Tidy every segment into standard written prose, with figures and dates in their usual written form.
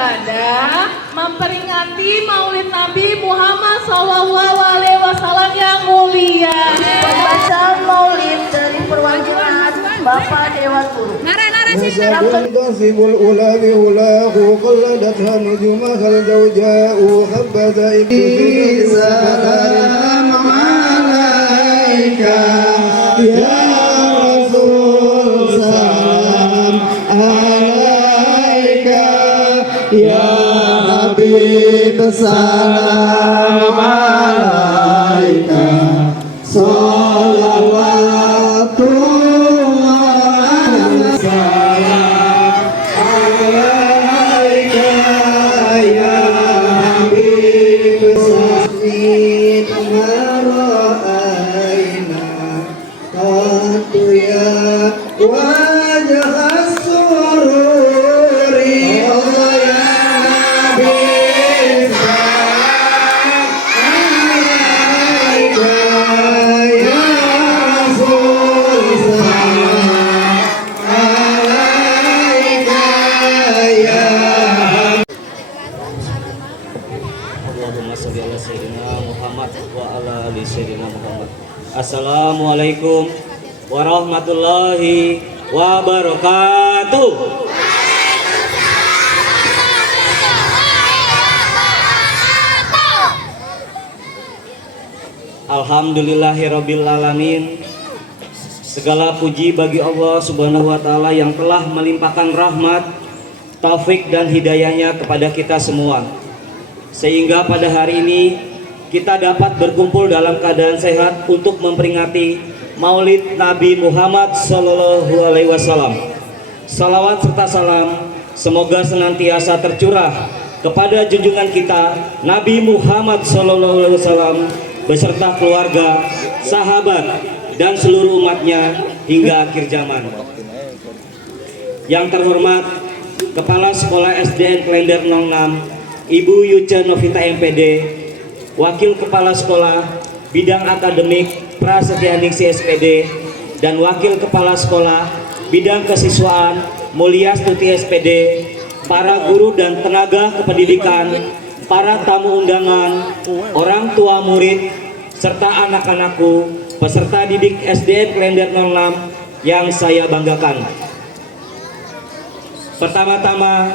beribadah memperingati Maulid Nabi Muhammad SAW yang mulia. Pembacaan Maulid dari perwakilan Bapak Dewan Guru. تنصب الأولى بأولاه قلدتها نجومها الجوجاء خبز سلام عليك يا رسول سلام عليك يا حبيب سلام عليك صلوات Assalamualaikum warahmatullahi wabarakatuh. Alhamdulillahirabbil alamin. Segala puji bagi Allah Subhanahu wa taala yang telah melimpahkan rahmat, taufik dan hidayahnya kepada kita semua. Sehingga pada hari ini kita dapat berkumpul dalam keadaan sehat untuk memperingati Maulid Nabi Muhammad Sallallahu Alaihi Wasallam. Salawat serta salam semoga senantiasa tercurah kepada junjungan kita Nabi Muhammad Sallallahu Alaihi Wasallam beserta keluarga, sahabat, dan seluruh umatnya hingga akhir zaman. Yang terhormat Kepala Sekolah SDN Klender 06 Ibu Yuce Novita MPD, Wakil Kepala Sekolah Bidang Akademik Prasetyaningsi SPD, dan Wakil Kepala Sekolah Bidang Kesiswaan Mulia Stuti SPD, para guru dan tenaga kependidikan, para tamu undangan, orang tua murid, serta anak-anakku, peserta didik SDN Klender 06 yang saya banggakan. Pertama-tama,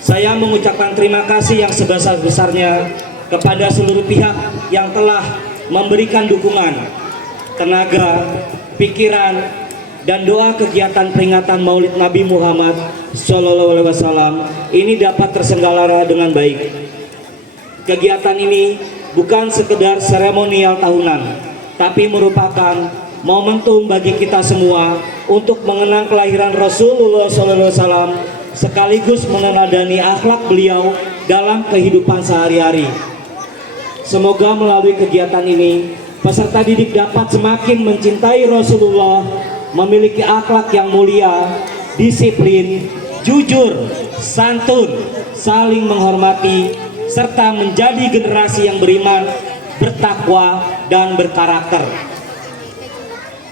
saya mengucapkan terima kasih yang sebesar-besarnya kepada seluruh pihak yang telah memberikan dukungan, tenaga, pikiran, dan doa kegiatan peringatan Maulid Nabi Muhammad SAW ini dapat terselenggara dengan baik. Kegiatan ini bukan sekedar seremonial tahunan, tapi merupakan momentum bagi kita semua untuk mengenang kelahiran Rasulullah SAW sekaligus meneladani akhlak beliau dalam kehidupan sehari-hari. Semoga melalui kegiatan ini peserta didik dapat semakin mencintai Rasulullah, memiliki akhlak yang mulia, disiplin, jujur, santun, saling menghormati, serta menjadi generasi yang beriman, bertakwa, dan berkarakter.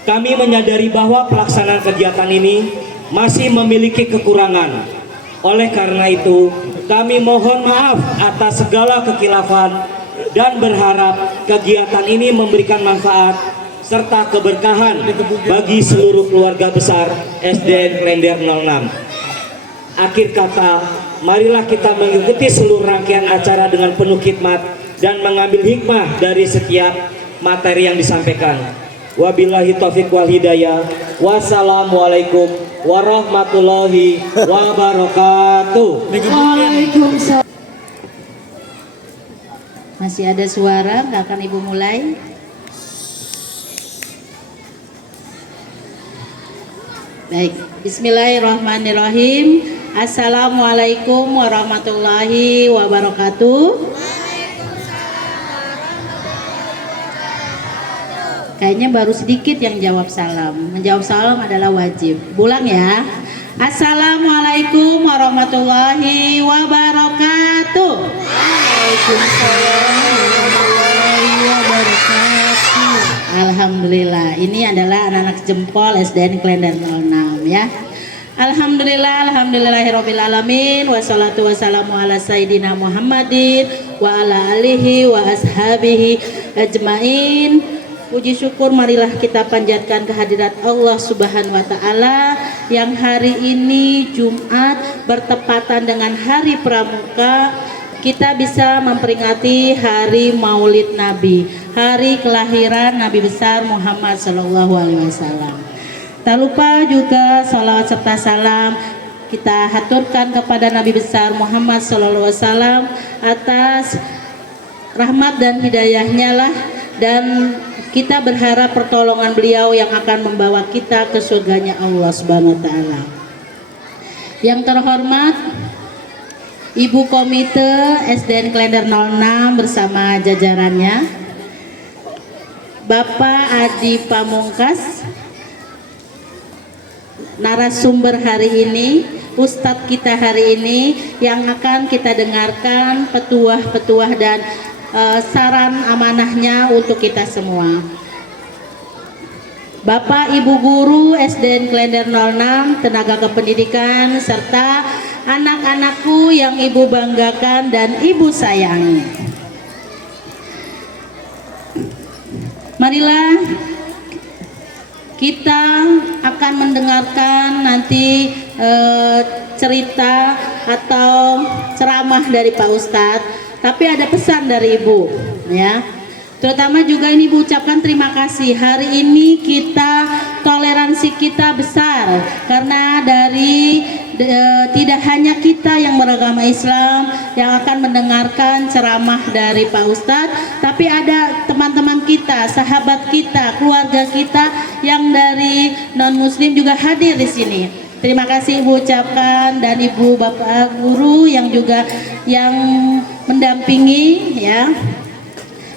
Kami menyadari bahwa pelaksanaan kegiatan ini masih memiliki kekurangan. Oleh karena itu, kami mohon maaf atas segala kekhilafan dan berharap kegiatan ini memberikan manfaat serta keberkahan bagi seluruh keluarga besar SDN Klender 06. Akhir kata, marilah kita mengikuti seluruh rangkaian acara dengan penuh khidmat dan mengambil hikmah dari setiap materi yang disampaikan. Wabillahi taufiq wal hidayah. Wassalamualaikum warahmatullahi wabarakatuh. Waalaikumsalam. Masih ada suara, nggak akan Ibu mulai? Baik, bismillahirrahmanirrahim. Assalamualaikum warahmatullahi wabarakatuh. Kayaknya baru sedikit yang jawab salam. Menjawab salam adalah wajib. Ulang ya. Assalamualaikum warahmatullahi wabarakatuh. Waalaikumsalam warahmatullahi wabarakatuh. Alhamdulillah. Ini adalah anak-anak jempol SDN Klender 06 ya. Alhamdulillahirabbil alamin wassalatu wassalamu ala sayyidina Muhammadin wa ala alihi wa ashabihi ajmain. Puji syukur marilah kita panjatkan kehadirat Allah Subhanahu wa taala yang hari ini Jumat bertepatan dengan hari Pramuka, kita bisa memperingati hari Maulid Nabi, hari kelahiran Nabi besar Muhammad sallallahu alaihi wasallam. Tak lupa juga salawat serta salam kita haturkan kepada Nabi besar Muhammad sallallahu alaihi wasallam atas rahmat dan hidayahnya lah, dan kita berharap pertolongan beliau yang akan membawa kita ke surganya Allah Subhanahu wa taala. Yang terhormat Ibu Komite SDN Klender 06 bersama jajarannya, Bapak Adi Pamungkas, narasumber hari ini, Ustadz kita hari ini yang akan kita dengarkan petuah-petuah dan saran amanahnya untuk kita semua. Bapak Ibu Guru SDN Klender 06, tenaga kependidikan, serta anak-anakku yang Ibu banggakan dan Ibu sayangi. Marilah kita akan mendengarkan nanti cerita atau ceramah dari Pak Ustadz, tapi ada pesan dari Ibu ya. Terutama juga ini Ibu ucapkan terima kasih. Hari ini kita toleransi kita besar karena dari tidak hanya kita yang beragama Islam yang akan mendengarkan ceramah dari Pak Ustadz, tapi ada teman-teman kita, sahabat kita, keluarga kita yang dari non-muslim juga hadir di sini. Terima kasih Ibu ucapkan, dan Ibu Bapak Guru yang juga yang mendampingi ya,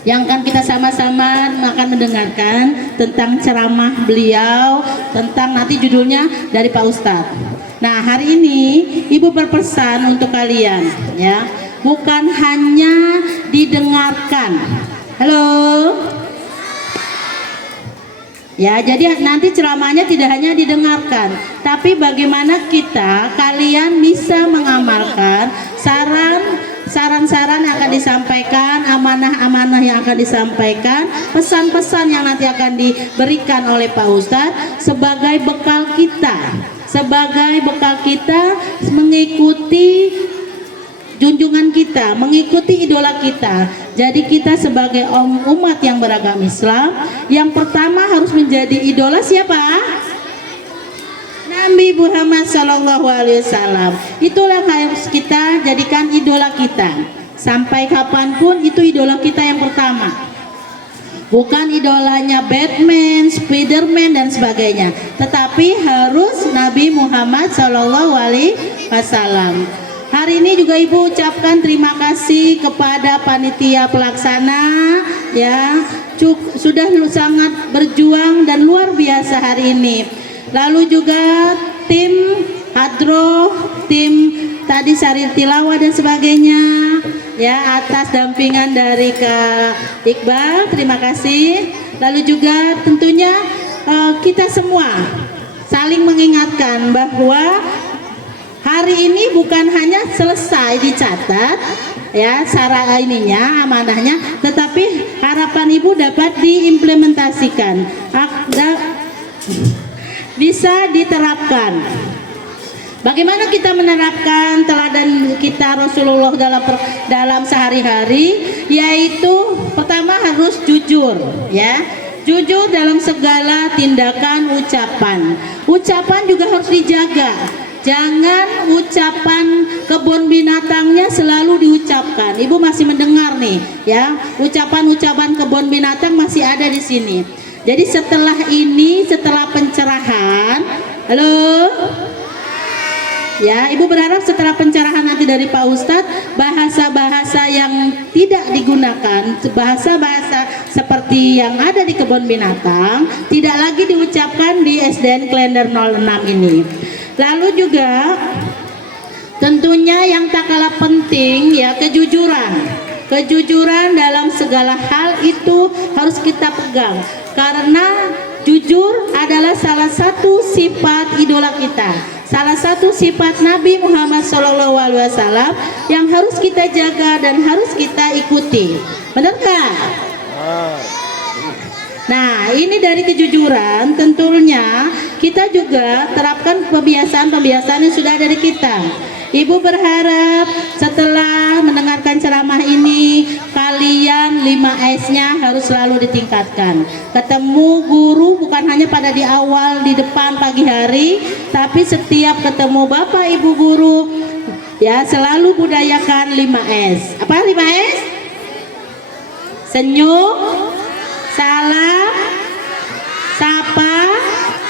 yang akan kita sama-sama akan mendengarkan tentang ceramah beliau, tentang nanti judulnya dari Pak Ustadz. Nah, hari ini Ibu berpesan untuk kalian ya, bukan hanya didengarkan. Halo ya, jadi nanti ceramahnya tidak hanya didengarkan, tapi bagaimana kalian bisa mengamalkan saran-saran yang akan disampaikan, amanah-amanah yang akan disampaikan, pesan-pesan yang nanti akan diberikan oleh Pak Ustadz sebagai bekal kita mengikuti junjungan kita, mengikuti idola kita. Jadi kita sebagai umat yang beragama Islam, yang pertama harus menjadi idola siapa? Nabi Muhammad Sallallahu Alaihi Wasallam. Itulah yang harus kita jadikan idola kita. Sampai kapanpun itu idola kita yang pertama. Bukan idolanya Batman, Spiderman dan sebagainya, tetapi harus Nabi Muhammad Sallallahu Alaihi Wasallam. Hari ini juga Ibu ucapkan terima kasih kepada panitia pelaksana ya, sudah sangat berjuang dan luar biasa hari ini. Lalu juga tim Hadroh, tim tadi Sarir Tilawah dan sebagainya ya, atas dampingan dari Kak Iqbal, terima kasih. Lalu juga tentunya kita semua saling mengingatkan bahwa hari ini bukan hanya selesai dicatat ya amanahnya, tetapi harapan Ibu dapat diimplementasikan, bisa diterapkan. Bagaimana kita menerapkan teladan kita Rasulullah dalam sehari-hari, yaitu pertama harus jujur ya. Jujur dalam segala tindakan, ucapan juga harus dijaga. Jangan ucapan kebun binatangnya selalu diucapkan. Ibu masih mendengar nih ya, ucapan-ucapan kebun binatang masih ada di sini. Jadi setelah pencerahan, halo ya, Ibu berharap setelah pencerahan nanti dari Pak Ustadz, bahasa-bahasa yang tidak digunakan, bahasa-bahasa seperti yang ada di kebun binatang, tidak lagi diucapkan di SDN Klender 06 ini. Lalu juga tentunya yang tak kalah penting ya, kejujuran dalam segala hal itu harus kita pegang, karena jujur adalah salah satu sifat idola kita, salah satu sifat Nabi Muhammad SAW yang harus kita jaga dan harus kita ikuti. Benarkah? Nah, ini dari kejujuran tentunya kita juga terapkan kebiasaan-kebiasaan yang sudah ada di kita. Ibu berharap setelah mendengarkan ceramah ini kalian 5S-nya harus selalu ditingkatkan. Ketemu guru bukan hanya pada di awal di depan pagi hari, tapi setiap ketemu Bapak Ibu guru ya selalu budayakan 5S. Apa 5S? Senyum, salam, sapa,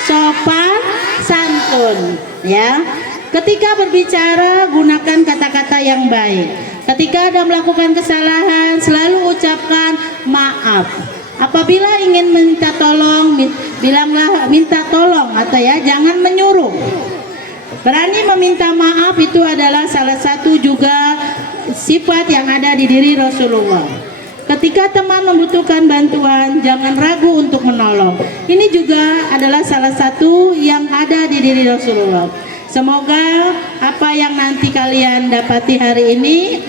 sopan, santun, ya. Ketika berbicara gunakan kata-kata yang baik. Ketika Anda melakukan kesalahan selalu ucapkan maaf. Apabila ingin minta tolong bilanglah minta tolong atau ya jangan menyuruh. Berani meminta maaf itu adalah salah satu juga sifat yang ada di diri Rasulullah. Ketika teman membutuhkan bantuan, jangan ragu untuk menolong. Ini juga adalah salah satu yang ada di diri Rasulullah. Semoga apa yang nanti kalian dapati hari ini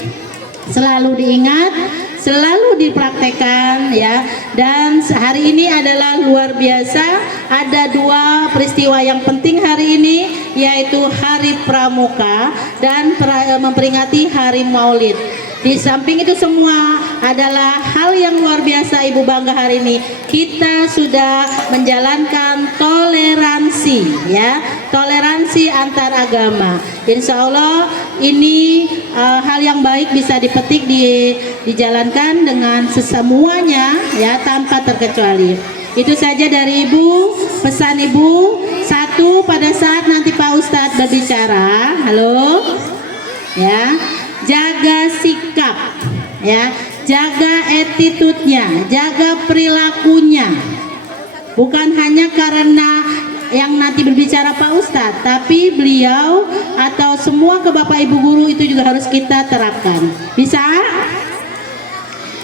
selalu diingat, selalu dipraktekkan ya. Dan hari ini adalah luar biasa. Ada 2 peristiwa yang penting hari ini, yaitu Hari Pramuka dan memperingati Hari Maulid. Di samping itu semua adalah hal yang luar biasa. Ibu bangga hari ini kita sudah menjalankan toleransi ya, toleransi antar agama. Insya Allah ini hal yang baik bisa dipetik dijalankan dengan sesemuanya ya tanpa terkecuali. Itu saja dari Ibu, pesan Ibu. Satu, pada saat nanti Pak Ustadz berbicara, halo ya, jaga sikap ya, jaga attitude-nya, jaga perilakunya. Bukan hanya karena yang nanti berbicara Pak Ustadz, tapi beliau atau semua ke Bapak Ibu guru itu juga harus kita terapkan. Bisa?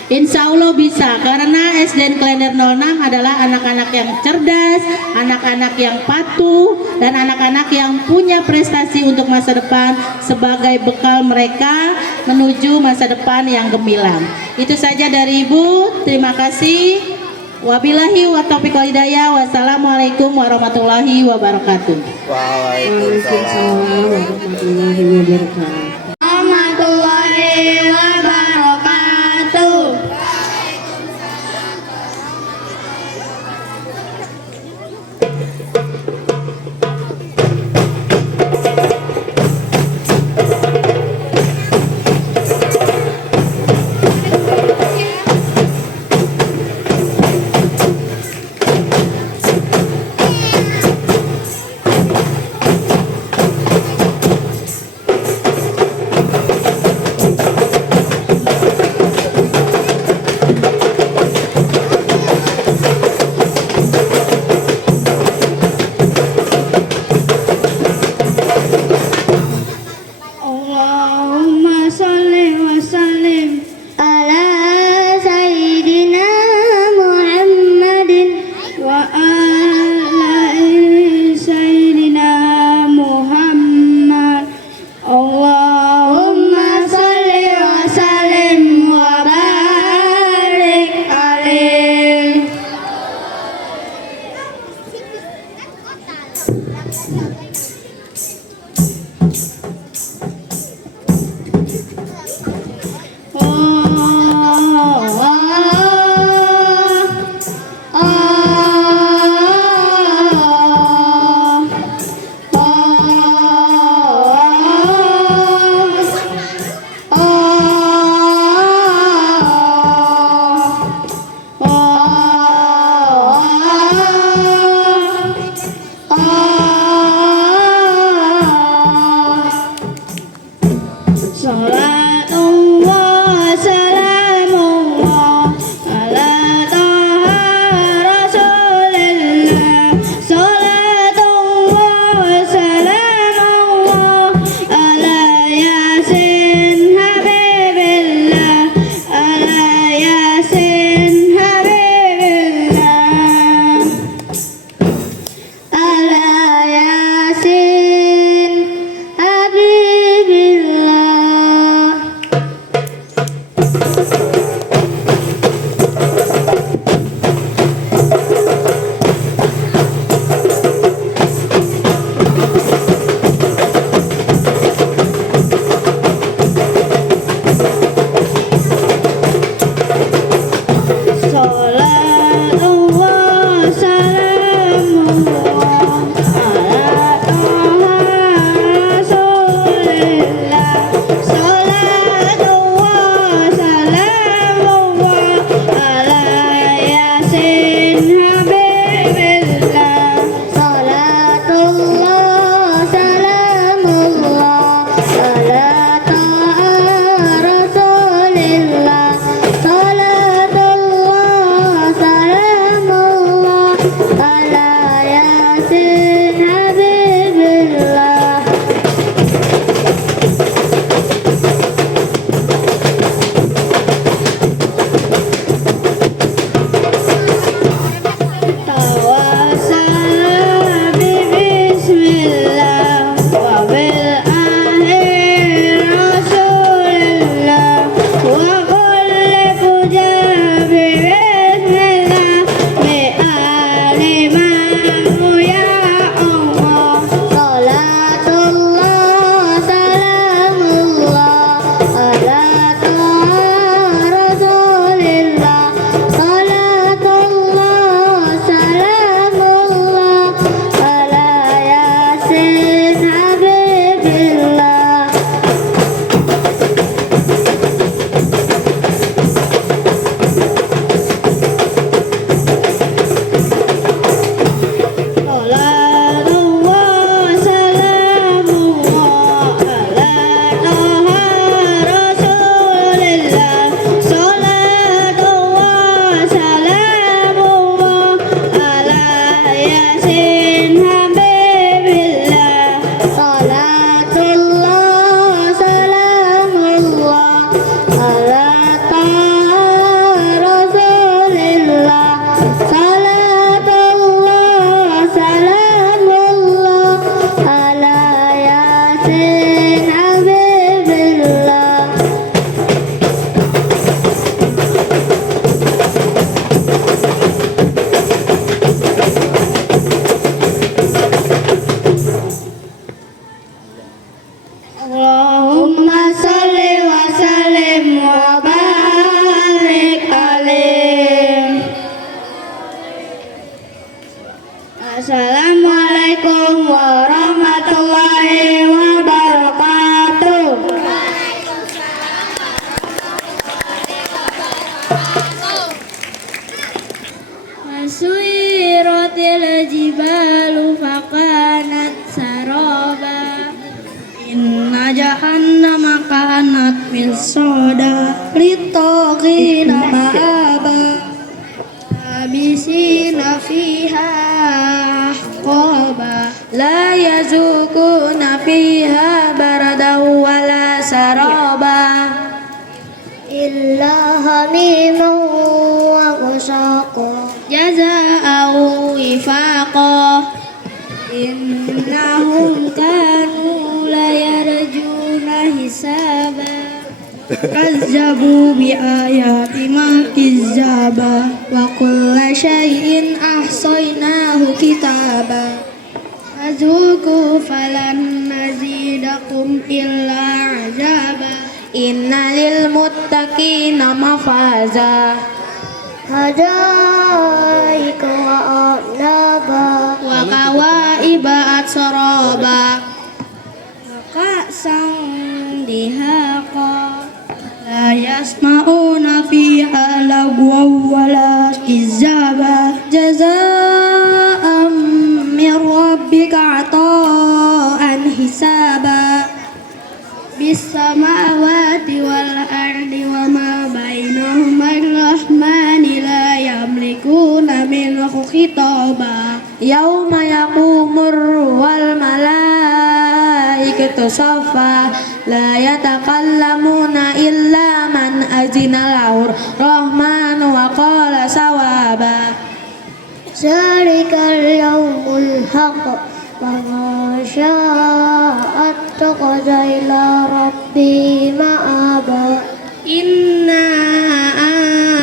Insya Allah bisa, karena SDN Klender 06 adalah anak-anak yang cerdas, anak-anak yang patuh, dan anak-anak yang punya prestasi untuk masa depan sebagai bekal mereka menuju masa depan yang gemilang. Itu saja dari Ibu, terima kasih. Wabillahi wa taufiq wal hidayah. Wassalamualaikum warahmatullahi wabarakatuh. Waalaikumsalam warahmatullahi wabarakatuh. Warahmatullahi wabarakatuh. Allahumma salli wa sallim wa barik alaih. Assalamualaikum warahmatullahi wabarakatuh. Wasuyiratil jibalu fakanat saraba. Inna jahannama kanat mirsada litaghina ma'aba. Abisina fiha ahqaba. La yazukuna fiha barada wala saraba. Illa hamiman wa ghassaqa. Jazaa'u wifaqa. Innahum kanu la yarjuna hisaba. Kazzabu bi ayatina kizzaba. Wa kulla syai'in ahsaynahu kitaba. Fazuku falan nazidakum illa azaba. Inna lil muttaqina mafaza. Hadaika wa a'naba. Wa kawaiba atsaraba. Wa ka'san dihaqa. La yasma'una fiha lagwan wala kizaba. Jazaa'an min rabbika ata'an hisaba. Bis-samawati wal ardi wa ma bainahuma ar-rahmani la yamlikuna minhu khitaba. Yauma yaqumur wal malaikatu saffa. La yatakallamuna illa man azina lahu rahmanu wa qala sawaba. Zalikal yawmul haqq. Wa sya'at taqaza ila rabbi ma'aba. Inna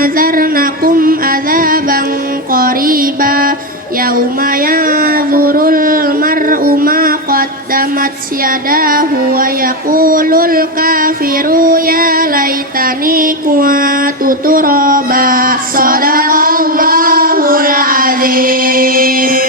azarnakum azaban qariba. Yauma yanzurul mar'u ma qaddamat yadahu wa yaqulul kafiru ya laitani kuntu turaba. Shadaqallahul azim.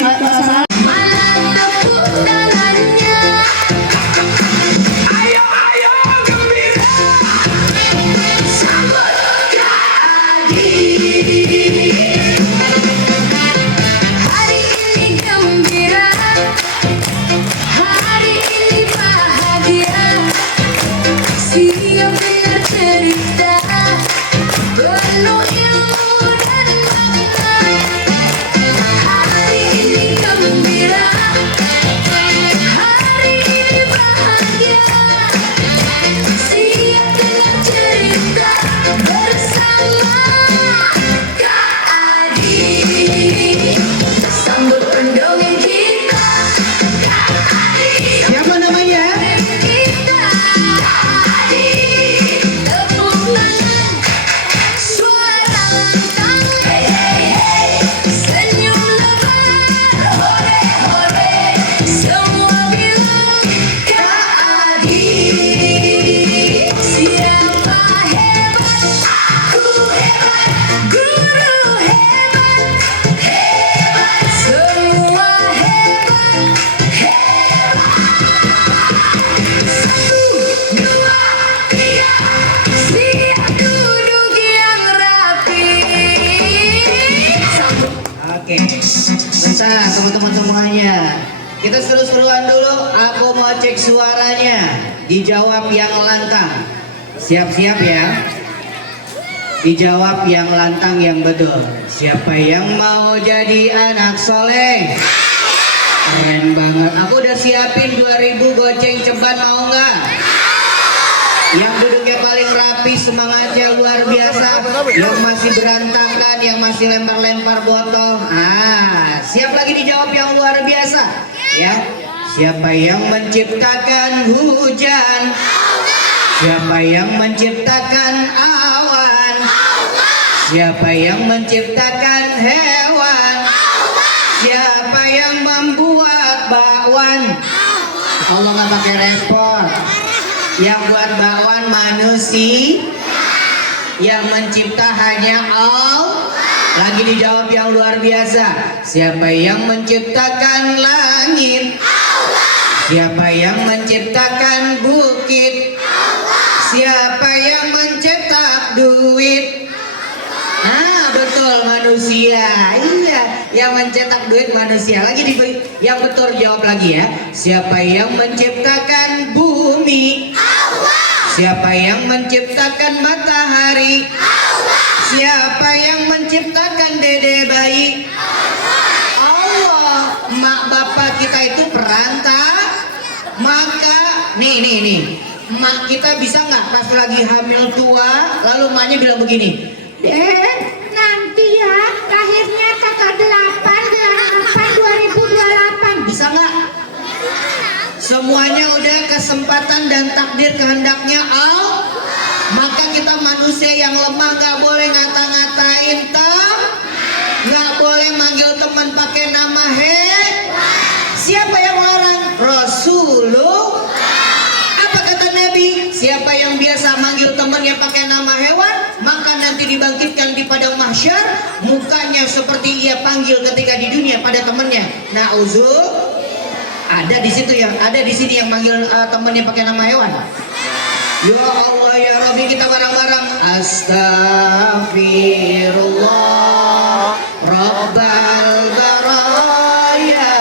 Bentar teman-teman semuanya, kita seru-seruan dulu. Aku mau cek suaranya, dijawab yang lantang. Siap-siap ya. Dijawab yang lantang yang betul. Siapa yang mau jadi anak soleh? Keren banget. Aku udah siapin 2000 goceng ceban, mau nggak? Yang duduknya paling rapi, semangatnya luar biasa. Yang masih berantakan, yang masih lempar-lempar botol. Siap lagi dijawab yang luar biasa. Ya. Siapa yang menciptakan hujan? Siapa yang menciptakan awan? Siapa yang menciptakan hewan? Siapa yang membuat bakwan? Allah nggak pakai repot. Yang buat bakwan manusia, yang mencipta hanya Allah. Lagi dijawab yang luar biasa. Siapa yang menciptakan langit? Siapa yang menciptakan bukit? Siapa yang mencetak duit? Nah, betul, manusia. Iya, yang mencetak duit manusia. Lagi diberi yang betul, jawab lagi ya. Siapa yang menciptakan bumi? Siapa yang menciptakan matahari? Siapa yang menciptakan dede bayi? Allah. Mak bapak kita itu perantara. Maka nih, mak kita bisa nggak pas lagi hamil tua, lalu maknya bilang begini, Den, nanti ya lahirnya tanggal 8 bulan 8 2028. bisa nggak? Semuanya udah kesempatan dan takdir kehendaknya Allah. Maka kita manusia yang lemah nggak boleh ngata-ngatain nggak boleh manggil teman pakai nama Siapa yang larang? Rasulullah. Apa kata Nabi? Siapa yang biasa manggil temannya pakai nama hewan, maka nanti dibangkitkan di padang mahsyar, mukanya seperti ia panggil ketika di dunia pada temannya. Nauzubillah. Ada di situ yang ada di sini yang manggil temannya pakai nama hewan. Ya Allah ya Rabbi, kita bareng-bareng. Astaghfirullah Rabbal baraya.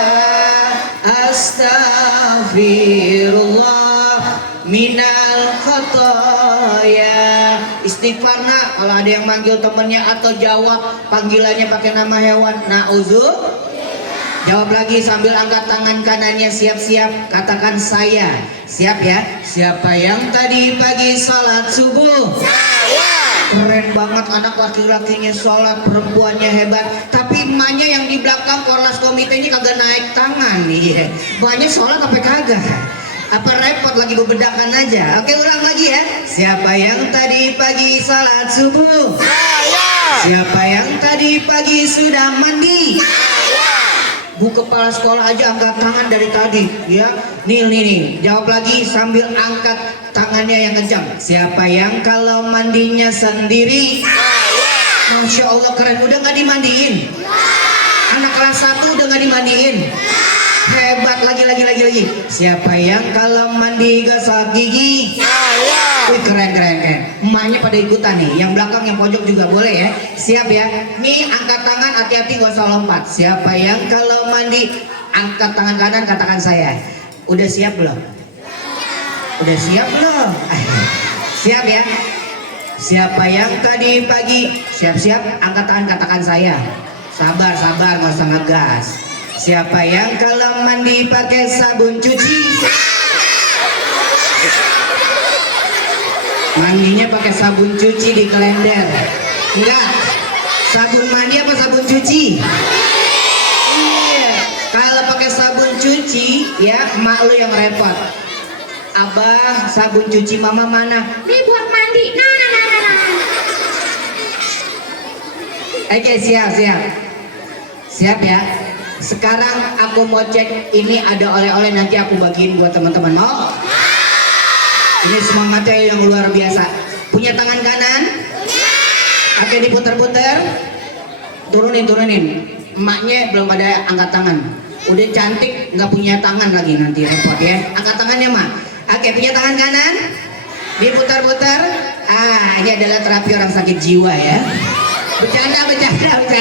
Astaghfirullah minal khotoya. Istighfar nak kalau ada yang manggil temannya atau jawab panggilannya pakai nama hewan. Nauzubillah. Jawab lagi sambil angkat tangan kanannya, siap-siap. Katakan saya. Siap ya. Siapa yang tadi pagi sholat subuh? Saya. Keren banget anak laki-lakinya sholat, perempuannya hebat. Tapi emaknya yang di belakang korlas komitenya kagak naik tangan nih. Emaknya sholat apa kagak? Apa repot lagi bebedakan aja? Oke, ulang lagi ya. Siapa yang tadi pagi sholat subuh? Saya. Siapa yang tadi pagi sudah mandi? Bu kepala sekolah aja angkat tangan dari tadi ya. Nih, jawab lagi sambil angkat tangannya yang kencang. Siapa yang kalau mandinya sendiri? Masya Allah, keren. Udah nggak dimandiin? Anak kelas 1 udah nggak dimandiin? Hebat. Lagi. Siapa yang kalau mandi gosok gigi? Wih, keren. Emaknya pada ikutan nih. Yang belakang, yang pojok juga boleh ya. Siap ya. Nih, angkat tangan, hati-hati gak usah lompat. Siapa yang kalau mandi angkat tangan kanan, katakan saya. Udah siap belum? Udah siap belum? Siap ya. Siapa yang tadi pagi siap-siap angkat tangan, katakan saya. Sabar, gak usah ngegas. Siapa yang kalau mandi pakai sabun cuci? Mandinya pakai sabun cuci di kalender. Enggak. Sabun mandi apa sabun cuci? Iya. Kalau pakai sabun cuci ya emak lu yang repot. Abang, sabun cuci mama mana? Ini buat mandi. Nah. Oke, siap. Siap ya. Sekarang aku mau cek ini ada oleh-oleh, nanti aku bagiin buat teman-teman. Mau? Ini semangatnya yang luar biasa. Punya tangan kanan? Oke, diputer-puter. Turunin. Emaknya belum pada angkat tangan. Udah cantik, nggak punya tangan lagi, nanti repot ya. Angkat tangannya, Mak. Oke, punya tangan kanan. Diputar-putar. Ini adalah terapi orang sakit jiwa ya. Bercanda. Oke,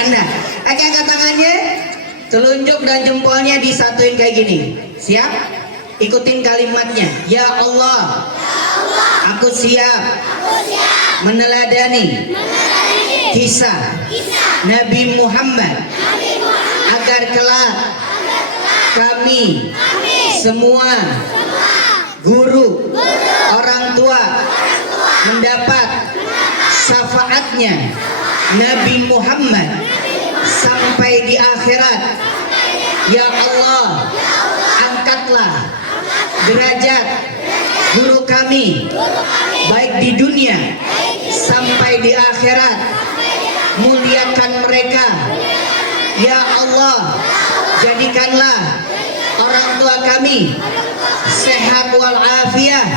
angkat tangannya. Telunjuk dan jempolnya disatuin kayak gini. Siap? Ikutin kalimatnya. Ya Allah, aku siap meneladani kisah Nabi Muhammad agar kelak kami semua guru, orang tua mendapat syafaatnya Nabi Muhammad sampai di akhirat. Ya Allah, angkatlah derajat guru kami baik di dunia sampai di akhirat. Muliakan mereka. Ya Allah, jadikanlah orang tua kami sehat walafiat,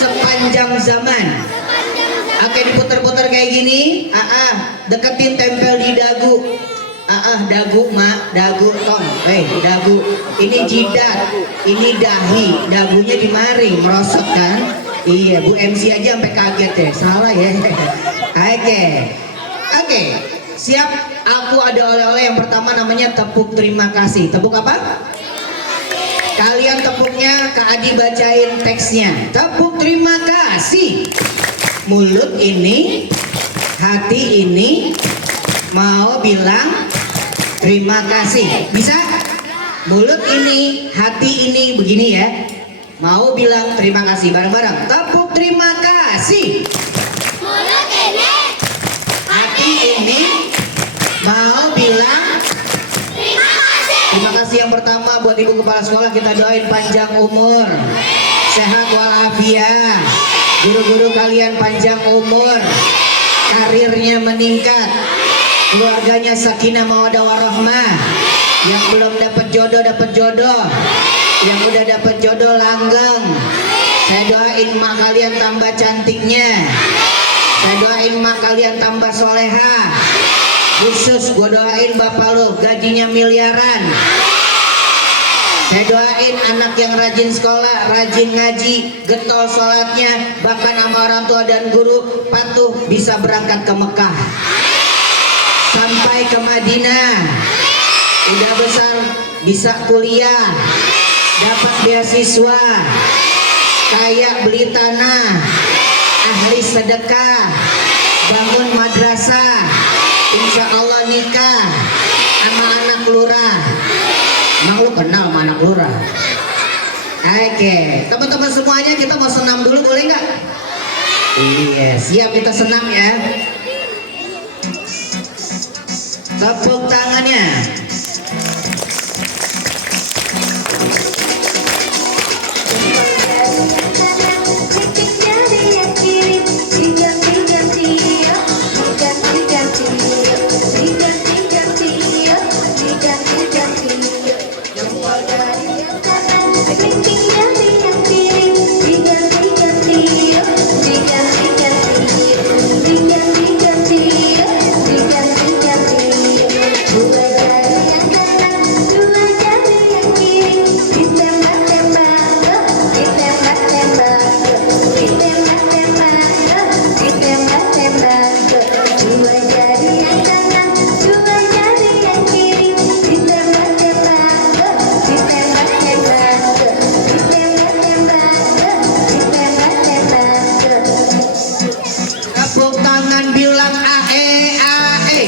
sepanjang zaman. Oke, diputer-puter kayak gini. Deketin, tempel di dagu. Dagu mak, dagu tong, dagu. Ini jidat, ini dahi, dagunya dimari, merosot kan? Iya, Bu MC aja sampai kaget ya, salah ya. Oke, siap. Aku ada oleh-oleh yang pertama namanya tepuk terima kasih. Tepuk apa? Kalian tepuknya, Kak Adi bacain teksnya. Tepuk terima kasih. Mulut ini, hati ini mau bilang terima kasih. Bisa? Mulut ini, hati ini begini ya. Mau bilang terima kasih bareng-bareng. Tepuk terima kasih. Mulut ini, Hati ini mau bilang terima kasih. terima kasih. Yang pertama buat Ibu Kepala Sekolah, kita doain panjang umur, sehat walafiat. Guru-guru kalian panjang umur, karirnya meningkat, keluarganya sakinah mawaddah warahmah. Yang belum dapat jodoh, yang udah dapat jodoh langgeng. Saya doain mak kalian tambah cantiknya, saya doain mak kalian tambah soleha. Khusus gue doain bapak lo gajinya miliaran. Saya doain anak yang rajin sekolah, rajin ngaji, getol sholatnya, bahkan sama orang tua dan guru patuh, bisa berangkat ke Mekah sampai ke Madinah. Udah besar bisa kuliah, dapat beasiswa, kayak beli tanah, ahli sedekah, bangun madrasah, insya Allah nikah sama anak lurah. Emang lu kenal sama anak lurah? Oke, teman-teman semuanya, kita mau senam dulu boleh nggak? Iya, siap, kita senam ya. Tepuk tangannya. Tepuk tangan, bilang ae ae.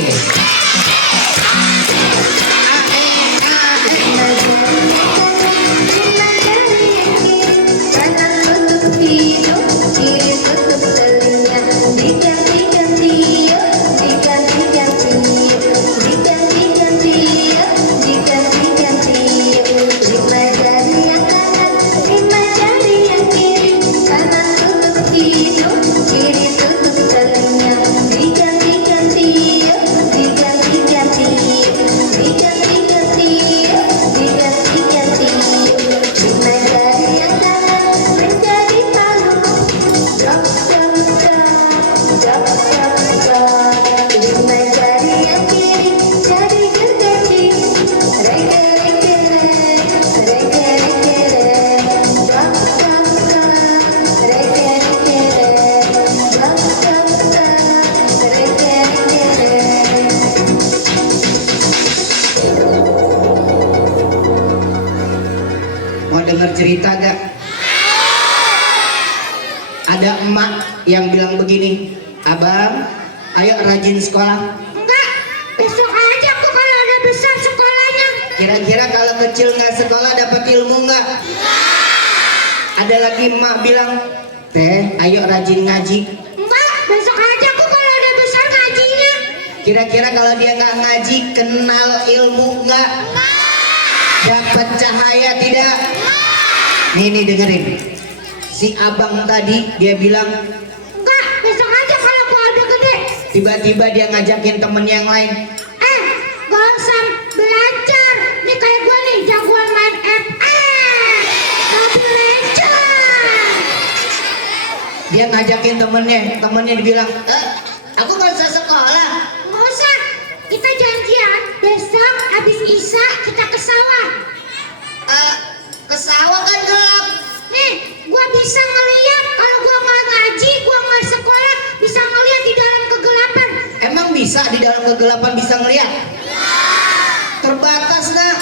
Mau dengar cerita gak? Ada emak yang bilang begini, abang, ayo rajin sekolah. Enggak, besok aja aku kalau udah besar sekolahnya. Kira-kira kalau kecil nggak sekolah dapat ilmu nggak? Ada lagi emak bilang, teh, ayo rajin ngaji. Enggak, besok aja aku kalau udah besar ngajinya. Kira-kira kalau dia nggak ngaji, kenal ilmu nggak? Dapat cahaya tidak? Nih dengerin. Si abang tadi dia bilang, Enggak, besok aja kalau aku udah gede. tiba-tiba dia ngajakin temen yang lain. Gak usah belajar. Nih kayak gue nih, jagoan main FF. Gak belajar. Dia ngajakin temennya dibilang, aku gak usah sekolah. Nggak usah. Kita janjian besok habis Isya kita ke sawah. Ke sawah kan gelap. Nih, gua bisa ngeliat kalau gua nggak ngaji, gua nggak sekolah, bisa ngeliat di dalam kegelapan. Emang bisa di dalam kegelapan bisa ngeliat? Terbatas nak.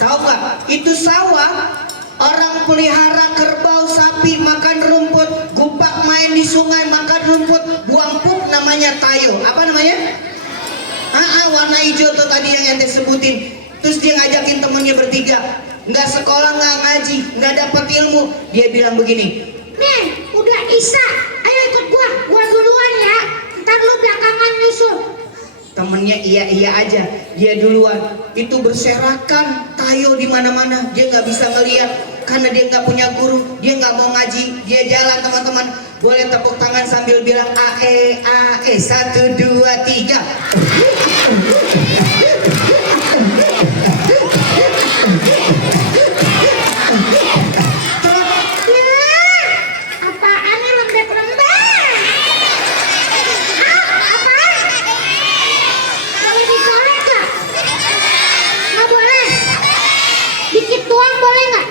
Tahu nggak? Itu sawah. Orang pelihara kerbau, sapi makan rumput, gupak main di sungai makan rumput, buang pup namanya tayo. Apa namanya? Warna hijau tuh tadi yang ente sebutin. Terus dia ngajakin temennya bertiga, nggak sekolah, nggak ngaji, nggak dapat ilmu. Dia bilang begini, Nih, udah Isya, ayo ikut gua duluan ya. Ntar lu belakangan nyusul. temennya iya aja, dia duluan. Itu berserakan tayo di mana-mana. Dia nggak bisa ngeliat karena dia nggak punya guru, dia nggak mau ngaji. Dia jalan teman-teman, boleh tepuk tangan sambil bilang ae 1 2 3. Apaan nih lembek-lembek? Apa? Boleh dicolek gak? Nggak boleh. Dikit doang boleh nggak?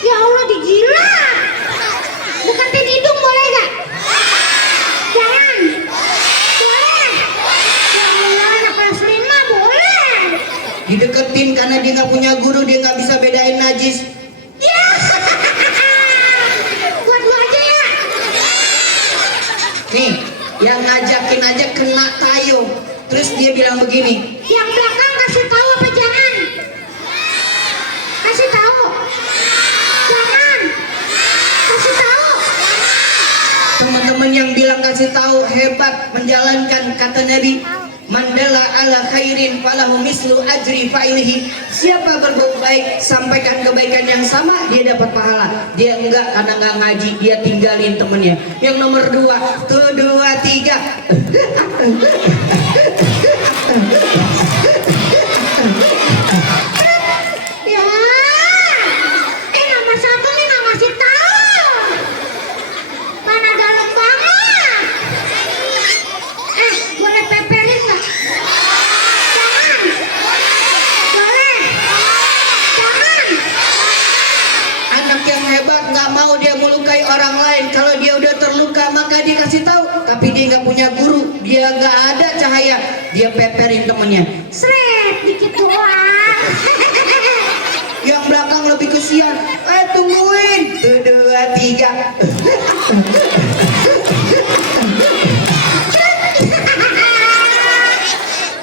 Ya Allah dijilat. Deketin hidung boleh nggak? Jangan. Boleh. Ya Allah anak kelas 5 boleh. Dideketin karena dia nggak punya guru, dia nggak bisa bedain najis. Ya. Buat lu aja ya. Nih, yang ngajakin aja kena tayo. Terus dia bilang begini, Yang belakang kasih tahu apa jangan? Kasih tahu. Jangan. Kasih tahu. teman-teman yang bilang kasih tahu hebat menjalankan kata Nabi, mandala ala khairin falahu mislu ajri fa'ilihi. Siapa berbuat baik sampaikan kebaikan yang sama, dia dapat pahala. Dia enggak, karena enggak ngaji, dia tinggalin temennya. Yang nomor 2, tuh 2 3. Ya. Nomor 1 nih nggak ngasih tahu. Mana dalam banget. Boleh peperin nggak? Jangan. Boleh. Jangan. Anak yang hebat nggak mau dia melukai orang lain. Kalau dia udah terluka maka dia kasih tahu. Tapi dia nggak punya guru, dia nggak ada cahaya, dia peperin temennya. Sret dikit doang. Yang belakang lebih kesian, tungguin, tuh 2 3.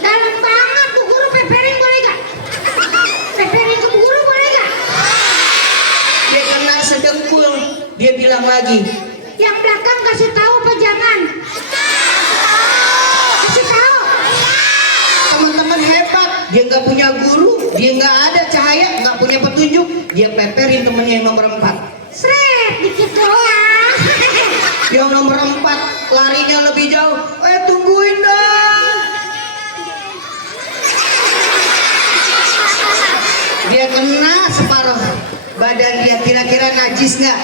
Dalam banget tuh guru peperin boleh gak? Peperin ke guru boleh gak? Dia kena sedengkul, dia bilang lagi, Yang belakang kasih tahu apa jangan? Kasih tahu. teman-teman hebat, dia nggak punya guru, dia nggak ada cahaya, nggak punya petunjuk, dia peperin temennya yang nomor 4. Sret dikit doang. Yang nomor 4 larinya lebih jauh, tungguin dong. Dia kena separuh badan dia, kira-kira najis nggak?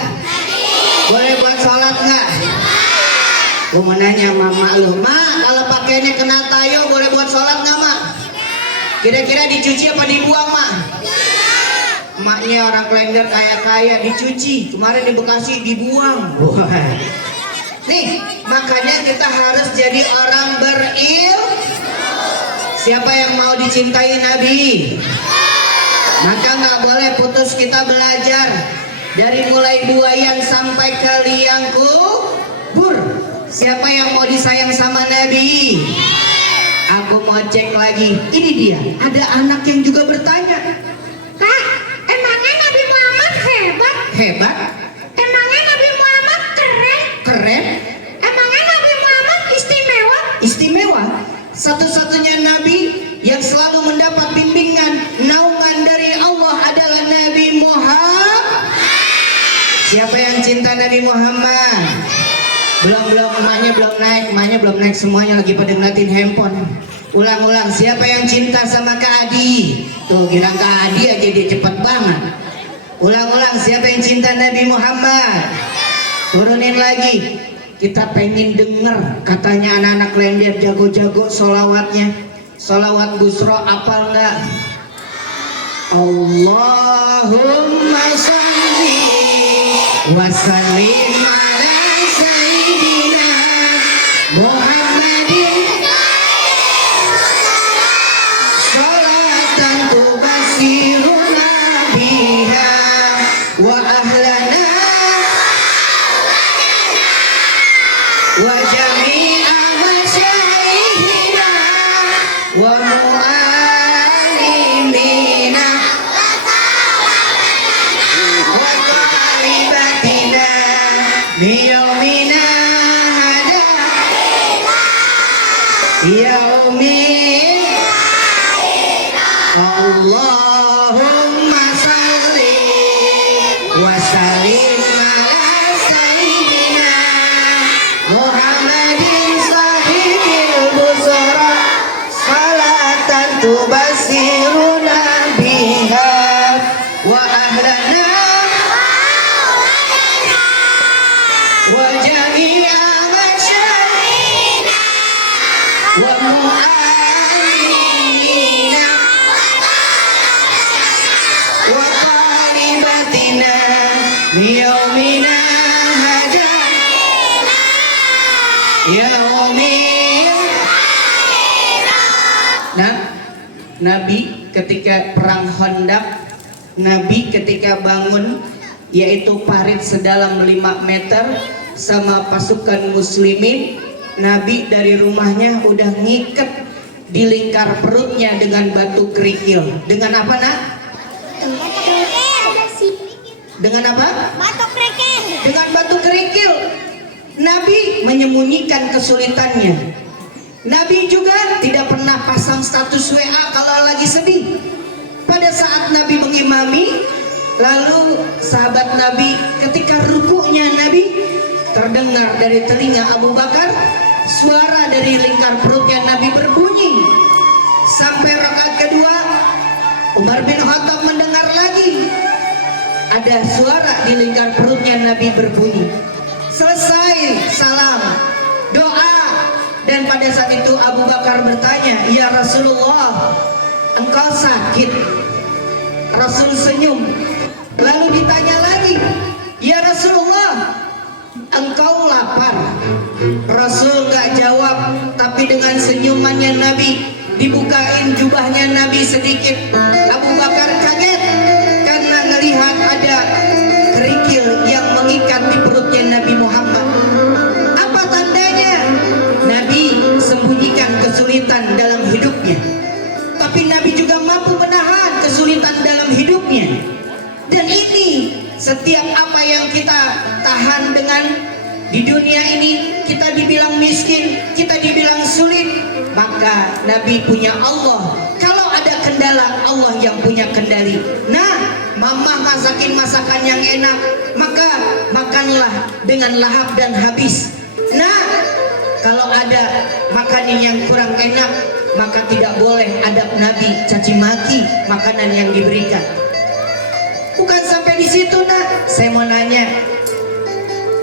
Boleh buat sholat nggak? Gue mau nanya mama lu, Ma, kalau pakaiannya kena tayo boleh buat sholat nggak, Ma? Kira-kira dicuci apa dibuang, Ma? Emaknya orang Klender kaya-kaya, dicuci. Kemarin di Bekasi dibuang. Wah. Nih, makanya kita harus jadi orang Siapa yang mau dicintai Nabi? Maka nggak boleh putus kita belajar. Dari mulai buayan sampai ke liang kubur. Siapa yang mau disayang sama Nabi? Aku mau cek lagi. Ini dia, ada anak yang juga bertanya. Kak, emangnya Nabi Muhammad hebat? Hebat? Emangnya Nabi Muhammad keren? Keren? Emangnya Nabi Muhammad istimewa? Istimewa? Satu-satunya Nabi yang selalu mendapat bimbingan, naungan dari Allah adalah Nabi Muhammad. Siapa yang cinta Nabi Muhammad? Belum, emaknya belum naik, semuanya lagi pada ngeliatin handphone. Ulang, siapa yang cinta sama Kak Adi? Tuh, kira Kak Adi aja dia cepet banget. Ulang-ulang, siapa yang cinta Nabi Muhammad? Turunin lagi. Kita pengen denger katanya anak-anak Klender jago-jago solawatnya. Solawat Busro apal nggak? Allahumma sholli wa sallim ala sayyidina Muhammadin sholatan tubasiruna biha wa ahlana wa jami'a masyaihina wa mu'alimina wa qaribatina biyaumina hada yaumin Allahumma salli wa sallim ala sayyidina Muhammadin sahibil busra salatan tubasiruna biha wa ahlana wa jami'a masyaihina wa mu'aminina wa qaribatina biyaumina hada yaumil. Nah, Nabi ketika perang Khandaq, Nabi ketika bangun yaitu parit sedalam 5 meter sama pasukan muslimin, Nabi dari rumahnya udah ngiket di lingkar perutnya dengan batu kerikil. Dengan apa, Nak? Dengan apa? Batok kerikil. Dengan batu kerikil. Nabi menyembunyikan kesulitannya. Nabi juga tidak pernah pasang status WA kalau lagi sedih. Pada saat Nabi mengimami, lalu sahabat Nabi ketika rukuknya Nabi terdengar dari telinga Abu Bakar suara dari lingkar perutnya Nabi berbunyi. Sampai rakaat kedua Umar bin Khattab mendengar lagi ada suara di lingkar perutnya Nabi berbunyi. Selesai salam, doa, dan pada saat itu Abu Bakar bertanya, "Ya Rasulullah, engkau sakit?" Rasul senyum. Lalu ditanya lagi, "Ya Rasulullah, engkau lapar?" Rasul nggak jawab, tapi dengan senyumannya Nabi dibukain jubahnya Nabi sedikit. Abu Bakar kaget karena melihat ada kerikil yang mengikat di perutnya Nabi Muhammad. Apa tandanya? Nabi sembunyikan kesulitan dalam hidupnya, tapi Nabi juga mampu menahan kesulitan dalam hidupnya. Dan ini setiap apa yang kita tahan dengan di dunia ini, kita dibilang miskin, kita dibilang sulit, maka Nabi punya Allah. Kalau ada kendala, Allah yang punya kendali. Nah, mamah masakin masakan yang enak, maka makanlah dengan lahap dan habis. Nah, kalau ada makanan yang kurang enak, maka tidak boleh adab Nabi caci maki makanan yang diberikan. Bukan sampai di situ, Nak. Saya mau nanya,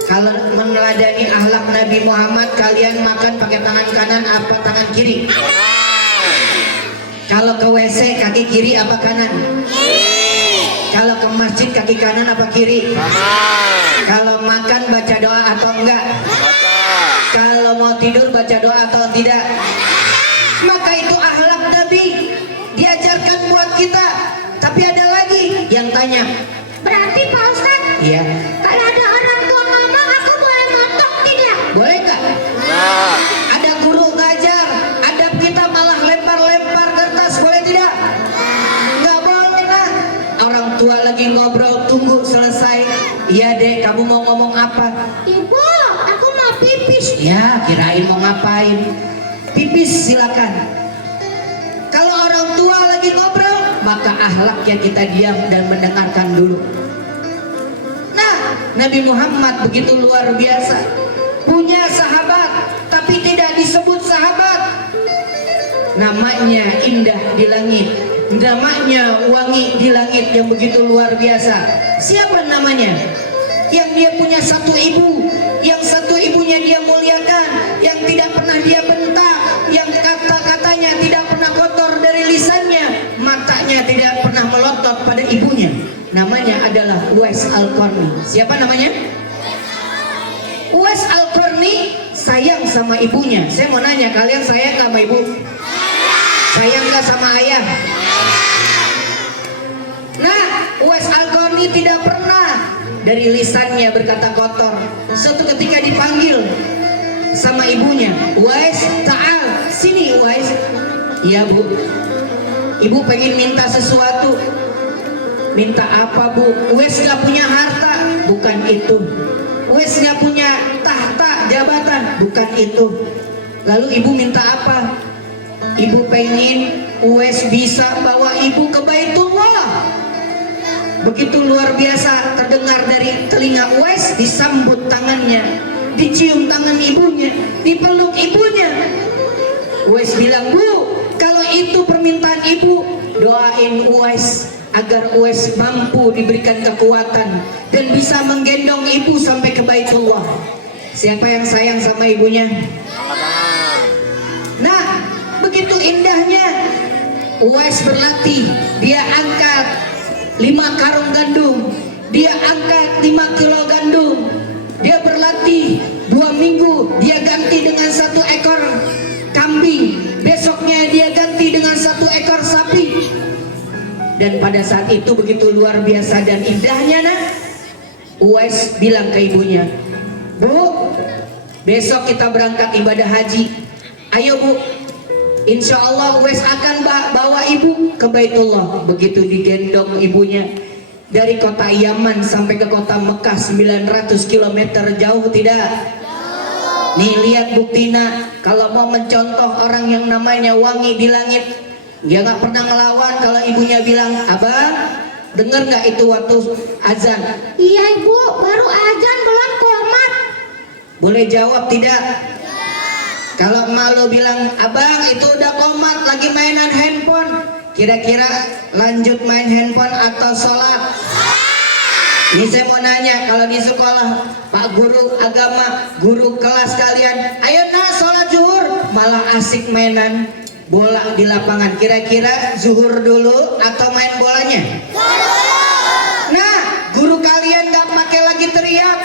kalau meneladani akhlak Nabi Muhammad, kalian makan pakai tangan kanan apa tangan kiri? Kalau ke WC kaki kiri apa kanan? Kalau ke masjid kaki kanan apa kiri? Kalau makan baca doa atau enggak? Kalau mau tidur baca doa atau tidak? Maka itu akhlak Nabi diajarkan buat kita. Tapi ada lagi yang tanya, Berarti Pak Ustadz, iya, kalau ada orang tua ngomong, aku boleh ngotok tidak? boleh nggak? Ada guru ngajar, adab kita malah lempar-lempar kertas, boleh tidak? Nggak boleh, Nak. Orang tua lagi ngobrol, tunggu selesai. Iya Dek, kamu mau ngomong apa? Ibu, aku mau pipis. Ya, kirain mau ngapain. Pipis silakan. Kalau orang tua lagi ngobrol, maka akhlaknya kita diam dan mendengarkan dulu. Nah, Nabi Muhammad begitu luar biasa. Punya sahabat, tapi tidak disebut sahabat. Namanya indah di langit, namanya wangi di langit yang begitu luar biasa. Siapa namanya? Yang dia punya satu ibu, yang satu ibunya dia muliakan, yang tidak pernah dia bentak, yang kata-katanya tidak pernah kotor dari lisannya, matanya tidak pernah melotot pada ibunya. Namanya adalah Uwais Al-Qarni. Siapa namanya? Uwais Al-Qarni sayang sama ibunya. Saya mau nanya, kalian sayang gak sama ibu? Sayang gak sama ayah? Nah, Uwais Al-Qarni tidak pernah dari lisannya berkata kotor. Suatu ketika dipanggil sama ibunya, Uwais, ta'al, sini Uwais. Iya bu, ibu pengen minta sesuatu. Minta apa bu? Uwais gak punya harta, bukan itu. Uwais gak punya tahta jabatan, bukan itu. Lalu ibu minta apa? Ibu pengen Uwais bisa bawa ibu ke Baitullah. Begitu luar biasa terdengar dari telinga Uwais, disambut tangannya, dicium tangan ibunya, dipeluk ibunya. Uwais bilang, bu, kalau itu permintaan ibu, doain Uwais agar Uwais mampu diberikan kekuatan dan bisa menggendong ibu sampai ke Baitullah. Siapa yang sayang sama ibunya? Nah, begitu indahnya Uwais berlatih. Dia angkat 5 karung gandum, dia angkat 5 kilo gandum. Dia berlatih 2 minggu, dia ganti dengan 1 ekor kambing, besoknya dia ganti dengan 1 ekor sapi. Dan pada saat itu begitu luar biasa dan indahnya, nah, Uwais bilang ke ibunya, bu, besok kita berangkat ibadah haji. Ayo bu, insya Allah Uwais akan bawa ibu ke Baitullah. Begitu digendong ibunya dari kota Yaman sampai ke kota Mekah 900 km jauh tidak? Nih lihat buktinya. Kalau mau mencontoh orang yang namanya wangi di langit, dia nggak pernah ngelawan. Kalau ibunya bilang, abang dengar nggak itu waktu azan? Iya ibu, baru azan belum komat. Boleh jawab tidak? Kalau malu bilang, abang itu udah komat lagi mainan handphone, kira-kira lanjut main handphone atau sholat? Ini saya mau nanya, kalau di sekolah Pak guru agama, guru kelas kalian, ayo nak sholat zuhur, malah asik mainan bola di lapangan, kira-kira zuhur dulu atau main bolanya? Nah, guru kalian gak pakai lagi teriak,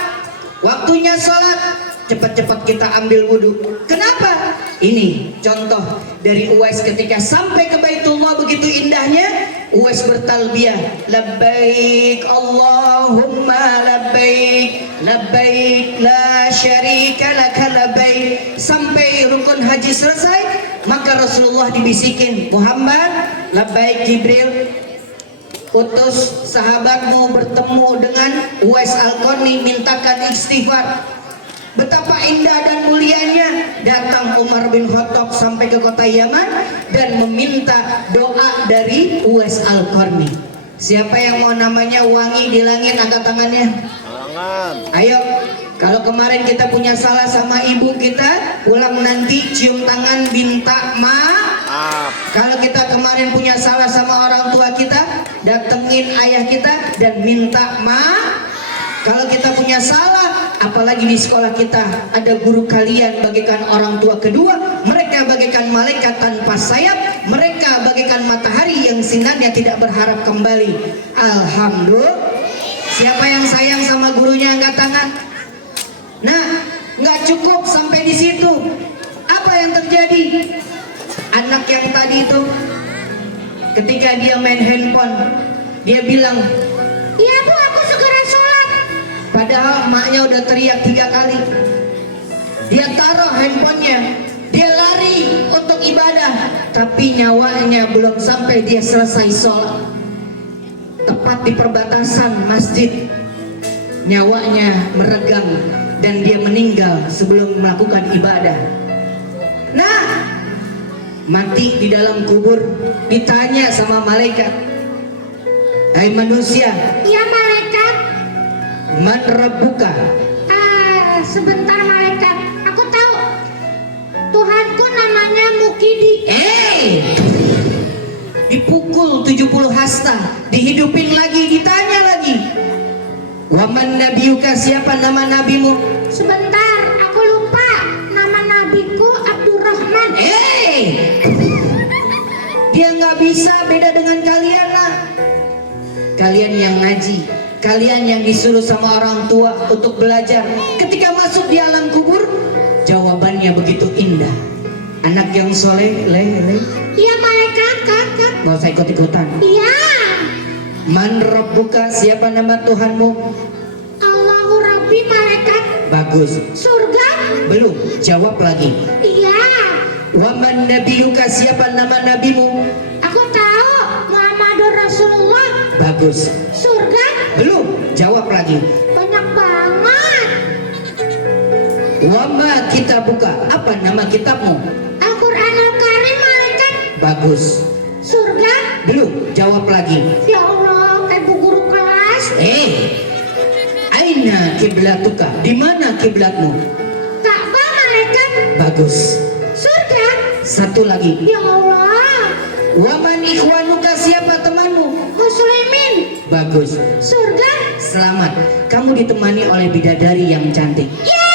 waktunya sholat, cepat-cepat kita ambil wudhu. Kenapa? Ini contoh dari Uwais ketika sampai ke Baitullah. Begitu indahnya Uwais bertalbiyah, labbaik Allahumma labbaik, labbaik la syarika laka labbaik. Sampai rukun haji selesai, maka Rasulullah dibisikin, Muhammad, labbaik Jibril, utus sahabatmu bertemu dengan Uwais Al-Qarni, mintakan istighfar. Betapa indah dan mulianya. Datang Umar bin Khattab sampai ke kota Yaman dan meminta doa dari Uwais Al-Qarni. Siapa yang mau namanya wangi di langit, angkat tangannya. Ayo, kalau kemarin kita punya salah sama ibu kita, pulang nanti cium tangan minta maaf. Kalau kita kemarin punya salah sama orang tua kita, datengin ayah kita dan minta maaf. Kalau kita punya salah, apalagi di sekolah kita ada guru kalian bagaikan orang tua kedua, mereka bagaikan malaikat tanpa sayap, mereka bagaikan matahari yang sinarnya tidak berharap kembali. Alhamdulillah. Siapa yang sayang sama gurunya, angkat tangan. Nah, nggak cukup sampai di situ. Apa yang terjadi? Anak yang tadi itu, ketika dia main handphone, dia bilang, Iya bu, aku segera sholat. padahal maknya udah teriak 3 kali. Dia taruh handphonenya, dia lari untuk ibadah, tapi nyawanya belum sampai dia selesai sholat. Tepat di perbatasan masjid, nyawanya meregang dan dia meninggal sebelum melakukan ibadah. Nah, mati di dalam kubur, ditanya sama malaikat, hai manusia, Iya malaikat. man rabbuka? Sebentar malaikat, aku tahu. Tuhanku namanya Mukidi. dipukul 70 hasta, dihidupin lagi, ditanya lagi, waman nabiyuka, siapa nama nabimu? Sebentar, aku lupa. Nama nabiku Abdurrahman. Dia nggak bisa beda dengan kalian lah. Kalian yang ngaji, kalian yang disuruh sama orang tua untuk belajar. Ketika masuk di alam kubur, jawabannya begitu indah. Anak yang soleh, Iya malaikat, kakak. nggak usah ikut-ikutan. Iya. Man rabbuka, siapa nama Tuhanmu? Allahu Rabbi, malaikat. Bagus. Surga. Belum, jawab lagi. Iya. Waman nabiyuka, siapa nama nabimu? Aku tahu. Muhammadur Rasulullah. Bagus. Surga. Belum, jawab lagi. Banyak banget. Wama kitabuka, apa nama kitabmu? Al-Quranul Karim, malaikat. Bagus. Surga. Belum, jawab lagi. Ya Allah, kayak bu guru kelas. Aina kiblatuka, di mana kiblatmu? Ka'bah, malaikat. Bagus. Surga. Satu lagi. Ya Allah. Waman ikhwanuka, siapa temanmu? Muslimin. Bagus. Surga. Selamat, kamu ditemani oleh bidadari yang cantik. Ya.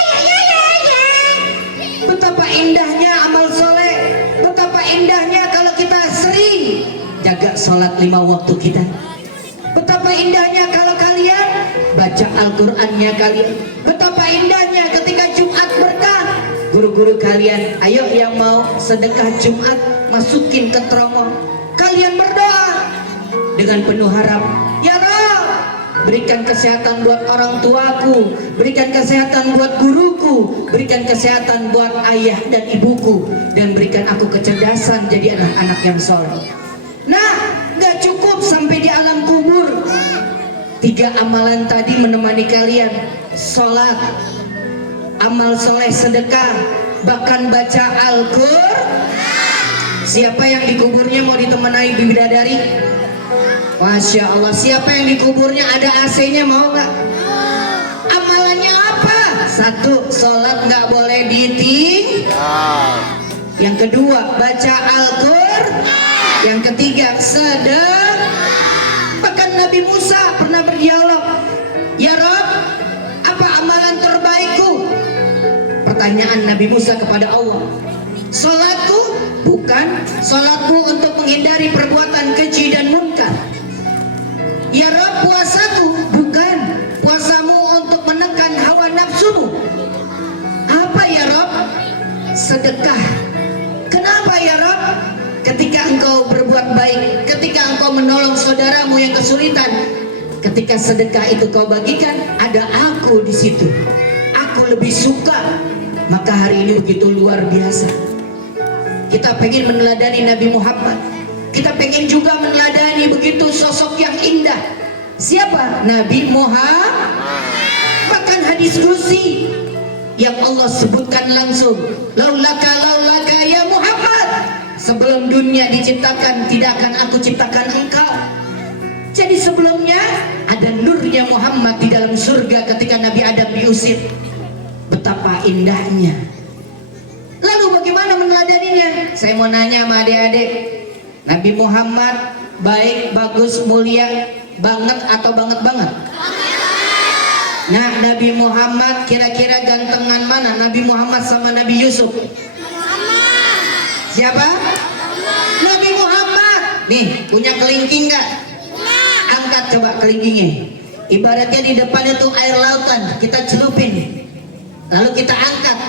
Betapa indahnya amal soleh, betapa indahnya kalau kita sering jaga sholat 5 waktu kita. Betapa indahnya kalau kalian baca Al-Qur'annya kalian. Betapa indahnya ketika Jumat berkah. Guru-guru kalian, ayo yang mau sedekah Jumat, masukin ke tromol. Kalian berdoa dengan penuh harap, ya Rabb, berikan kesehatan buat orang tuaku, berikan kesehatan buat guruku, berikan kesehatan buat ayah dan ibuku, dan berikan aku kecerdasan jadi anak-anak yang soleh. Nah, gak cukup sampai di alam kubur. 3 amalan tadi menemani kalian: sholat, amal soleh, sedekah, bahkan baca Al-Qur'an. Siapa yang di kuburnya mau ditemani bidadari? Masya Allah. Siapa yang di kuburnya ada AC-nya, mau nggak? Amalannya apa? 1, sholat nggak boleh ditinggal. Yang kedua, baca Al-Qur'an. Yang ketiga, sedekah. Bahkan Nabi Musa pernah berdialog, ya Rabb, apa amalan terbaikku? Pertanyaan Nabi Musa kepada Allah. Sholatku? Bukan. Sholatku untuk menghindari perbuatan keji dan munkar. Ya Rabb, puasaku? Bukan. Puasamu untuk menekan hawa nafsumu. Apa ya Rabb? Sedekah. Kenapa ya Rabb? Ketika engkau berbuat baik, ketika engkau menolong saudaramu yang kesulitan, ketika sedekah itu kau bagikan, ada aku di situ. Aku lebih suka. Maka hari ini begitu luar biasa. Kita pengen meneladani Nabi Muhammad. Kita pengen juga meneladani begitu sosok yang indah. Siapa? Nabi Muhammad. Bahkan hadis kursi yang Allah sebutkan langsung, laulaka ya Muhammad, sebelum dunia diciptakan tidak akan aku ciptakan engkau. Jadi sebelumnya ada nurnya Muhammad di dalam surga ketika Nabi Adam diusir. Betapa indahnya. Lalu bagaimana meneladaninya? Saya mau nanya sama adik-adik, Nabi Muhammad baik, bagus, mulia banget atau banget? Nah, Nabi Muhammad kira-kira gantengan mana? Nabi Muhammad sama Nabi Yusuf? Siapa? Nabi Muhammad. Nih, punya kelingking nggak? Angkat coba kelingkingnya. Ibaratnya di depannya tuh air lautan, kita celupin. Lalu kita angkat.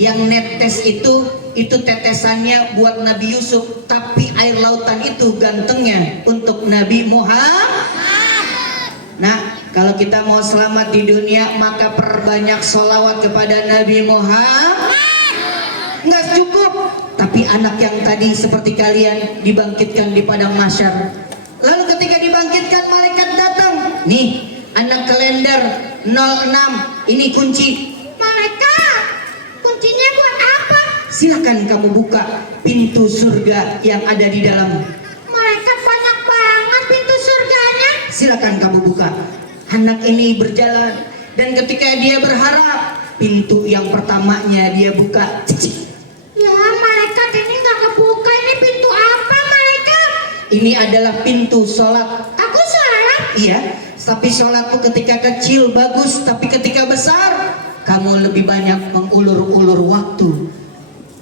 Yang netes itu tetesannya buat Nabi Yusuf, tapi air lautan itu gantengnya untuk Nabi Muhammad. Nah, kalau kita mau selamat di dunia, maka perbanyak sholawat kepada Nabi Muhammad. Nggak cukup, tapi anak yang tadi seperti kalian dibangkitkan di padang mahsyar. Lalu ketika dibangkitkan, malaikat datang. Nih, anak kalender 06, ini kunci. Malaikat, kuncinya buat apa? Silakan kamu buka pintu surga yang ada di dalam. Malaikat banyak banget pintu surganya. Silakan kamu buka. Anak ini berjalan, dan ketika dia berharap, pintu yang pertamanya dia buka. Cicik. Ya malaikat, ini nggak kebuka. Ini pintu apa malaikat? Ini adalah pintu sholat. Aku sholat. Iya, tapi sholatmu ketika kecil bagus, tapi ketika besar kamu lebih banyak mengulur-ulur waktu.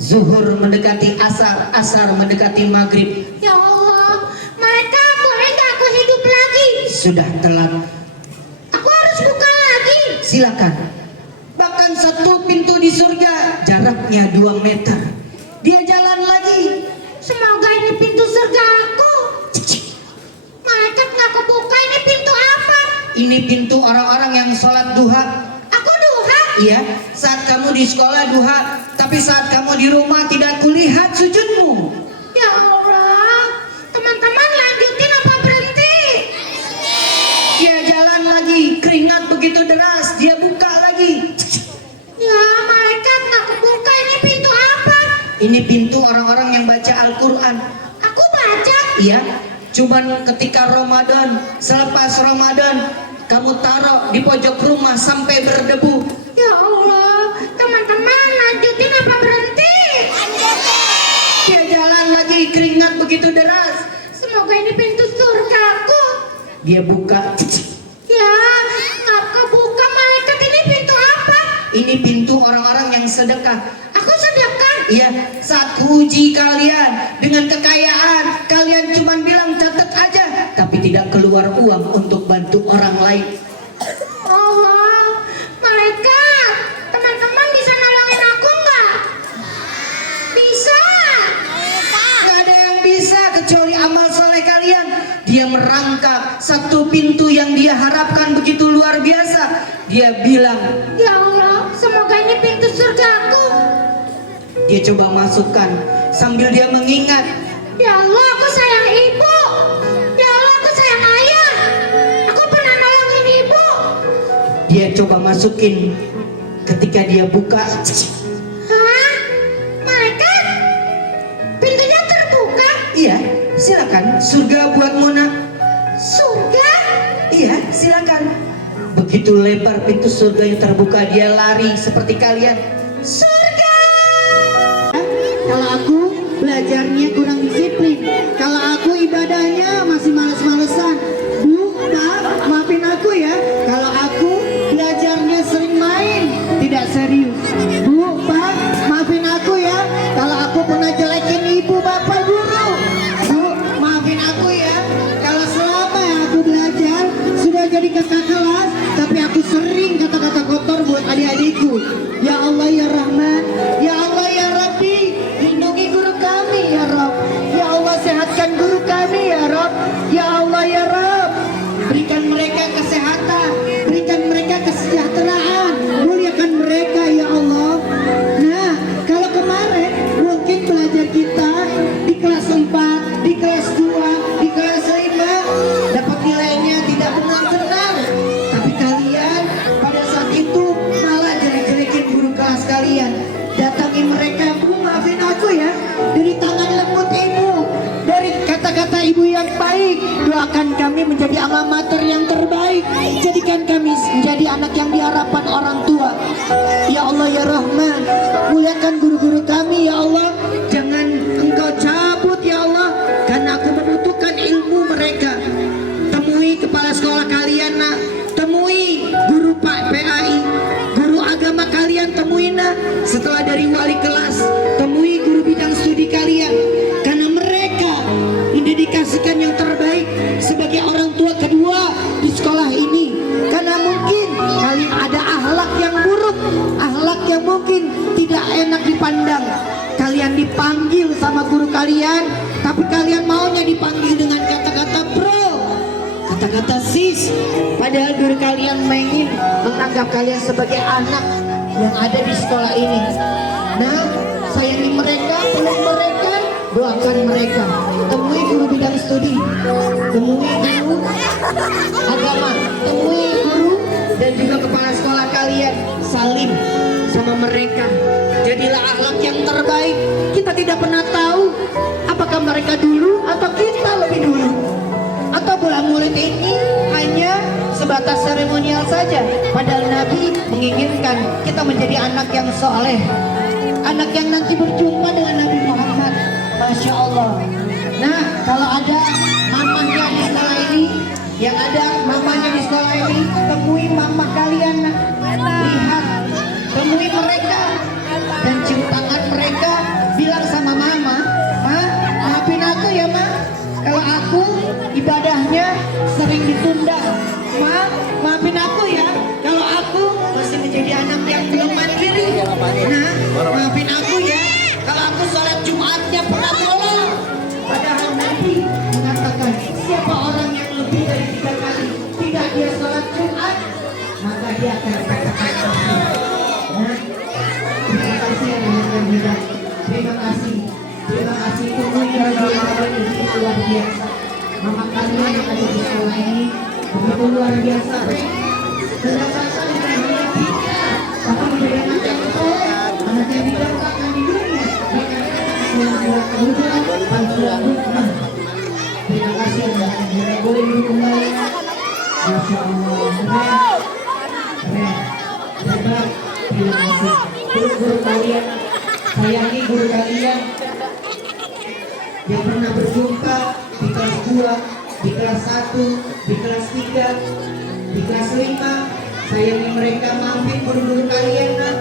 Zuhur mendekati asar, asar mendekati maghrib. Ya Allah, mereka boleh nggak aku hidup lagi? Sudah telat. Aku harus buka lagi. Silakan. Bahkan satu pintu di surga jaraknya 2 meter. Dia jalan lagi. Semoga ini pintu surga aku. Malaikat nggak kebuka, ini pintu apa? Ini pintu orang-orang yang sholat duha. Aku duha. Iya, saat kamu di sekolah duha, tapi saat kamu di rumah tidak kulihat sujudmu. Ya Allah, teman-teman lanjutin apa berhenti? Dia jalan lagi, keringat begitu deras, dia buka lagi. Ya malaikat nggak kebuka, ini pintu apa? Ini pintu orang-orang yang baca Al-Quran. Aku baca. Iya, cuman ketika Ramadan, selepas Ramadan, kamu taruh di pojok rumah sampai berdebu. Ya Allah, teman-teman lanjutin apa berhenti? Dia jalan lagi, keringat begitu deras. Semoga ini pintu surgaku. Dia buka. Ya, nggak kebuka malaikat, ini pintu apa? Ini pintu orang-orang yang sedekah. Aku sedekah. Iya, saat uji kalian dengan kekayaan, kalian cuma bilang catat aja, tapi tidak keluar uang untuk bantu orang lain. Allah, malaikat, teman-teman bisa nolongin aku nggak? Bisa. Gak ada yang bisa kecuali amal soleh kalian. Dia merangkak satu pintu yang dia harapkan begitu luar biasa. Dia bilang, Ya Allah, semoga ini pintu surgaku. dia coba masukkan sambil dia mengingat. Ya Allah, aku sayang ibu. Ya Allah, aku sayang ayah. Aku pernah nolongin ibu. Dia coba masukin. Ketika dia buka, Hah? Malaikat? Pintunya terbuka? iya, silakan, surga buat Mona. Surga? Iya, silakan. Begitu lebar pintu surga yang terbuka, dia lari seperti kalian. Surga! Kalau aku belajarnya kurang disiplin, kalau aku ibadahnya masih males-malesan. Bu, Pak, maafin aku ya. Kalau aku belajarnya sering main, tidak serius. Bu, Pak, maafin aku ya. Kalau aku pernah jelekin ibu, bapak, guru. Bu, maafin aku ya. Kalau selama yang aku belajar sudah jadi kakak kelas, tapi aku sering kata-kata kotor buat adik-adikku. Ya Allah ya Rahman, ya Allah ya Rabbi, lindungi guru kami ya Rabb. Ya Allah sehatkan guru kami ya Rabb. Ya Allah ya Rabb, berikan mereka kesehatan, berikan mereka kesejahteraan, muliakan mereka ya Allah. Nah, kalau kemarin mungkin belajar kita di kelas 4, di kelas 2, di kelas 5 dapat nilainya tidak benar-benar, tapi kalian pada saat itu malah jelek-jelekin guru kelas kalian. Datangi mereka, Bu, maafin aku ya, dari tangan lembut ibu, dari kata-kata ibu yang baik. Doakan kami menjadi alma mater yang terbaik, jadikan kami menjadi anak yang diharapkan orang tua. Ya Allah ya Rahman, muliakan guru-guru kami ya Allah. Jangan engkau cabut ya Allah, karena aku membutuhkan ilmu mereka. Temui kepala sekolah kalian nak, temui guru Pak PAI, guru agama kalian temuin nak. Setelah dari wali kelas, temui guru bidang studi kalian, karena mereka mendedikasikan yang terbaik sebagai orang tua kedua di sekolah ini. Karena mungkin kalian ada akhlak yang buruk, akhlak yang mungkin tidak enak dipandang. Kalian dipanggil sama guru kalian, tapi kalian maunya dipanggil dengan kata-kata bro, kata-kata sis, padahal guru kalian ingin menganggap kalian sebagai anak yang ada di sekolah ini. Nah, sayangi mereka, peluk mereka, doakan mereka. Temui guru bidang studi, temui guru agama, temui guru dan juga kepala sekolah kalian. Salim sama mereka. Jadilah akhlak yang terbaik. Kita tidak pernah tahu apakah mereka dulu atau kita lebih dulu. Atau bola mulut ini hanya sebatas seremonial saja. Padahal Nabi menginginkan kita menjadi anak yang soleh, anak yang nanti berjumpa dengan Nabi Muhammad. Masya Allah. Nah, kalau ada mamanya di sekolah ini, yang ada mamanya di sekolah ini, temui mama kalian, nak. Lihat, temui mereka dan cium tangan mereka, bilang sama mama, Ma, maafin aku ya Ma, kalau aku ibadahnya sering ditunda. Ma, maafin aku ya, kalau aku masih menjadi anak yang belum mandiri. Nah, maafin aku ya, kalau aku sholat Jumatnya pernah bolong. Padahal Nabi mengatakan siapa orang yang lebih dari 3 kali tidak dia sholat Jumat, maka dia akan dikatakan kafir. Nah, terima kasih yang dihadirkan. Terima kasih. Terima kasih untuk yang begitu luar biasa. Mama kalian yang ada di sekolah ini begitu luar biasa. Kedapatan bukan hanya kita, tapi menjadi anak yang soleh, anak yang didapatkan di dunia. Terima kasih yang boleh duduk kembali. Masya Allah, keren. Hebat. Terima kasih. Guru kalian, sayangi guru kalian yang pernah berjumpa di kelas 2, di kelas 1, di kelas 3, di kelas 5. Sayangi mereka, maafin guru-guru kalian, nak.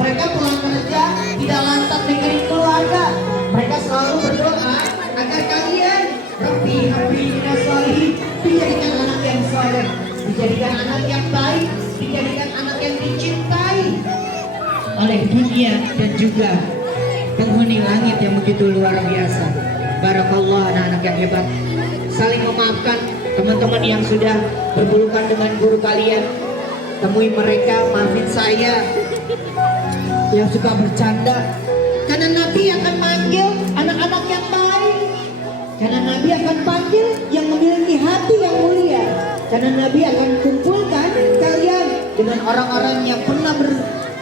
Mereka pulang kerja tidak lantas mikirin keluarga. Mereka selalu berdoa agar kalian Rabbi habli minas sholihin, dijadikan anak yang soleh, dijadikan anak yang baik, dijadikan anak yang dicintai oleh dunia dan juga penghuni langit yang begitu luar biasa. Barakallah, anak-anak yang hebat. Saling memaafkan teman-teman yang sudah berpelukan dengan guru kalian. Temui mereka, maafin saya yang suka bercanda, karena Nabi akan manggil anak-anak yang baik, karena Nabi akan panggil yang memiliki hati yang mulia, karena Nabi akan kumpulkan kalian dengan orang-orang yang pernah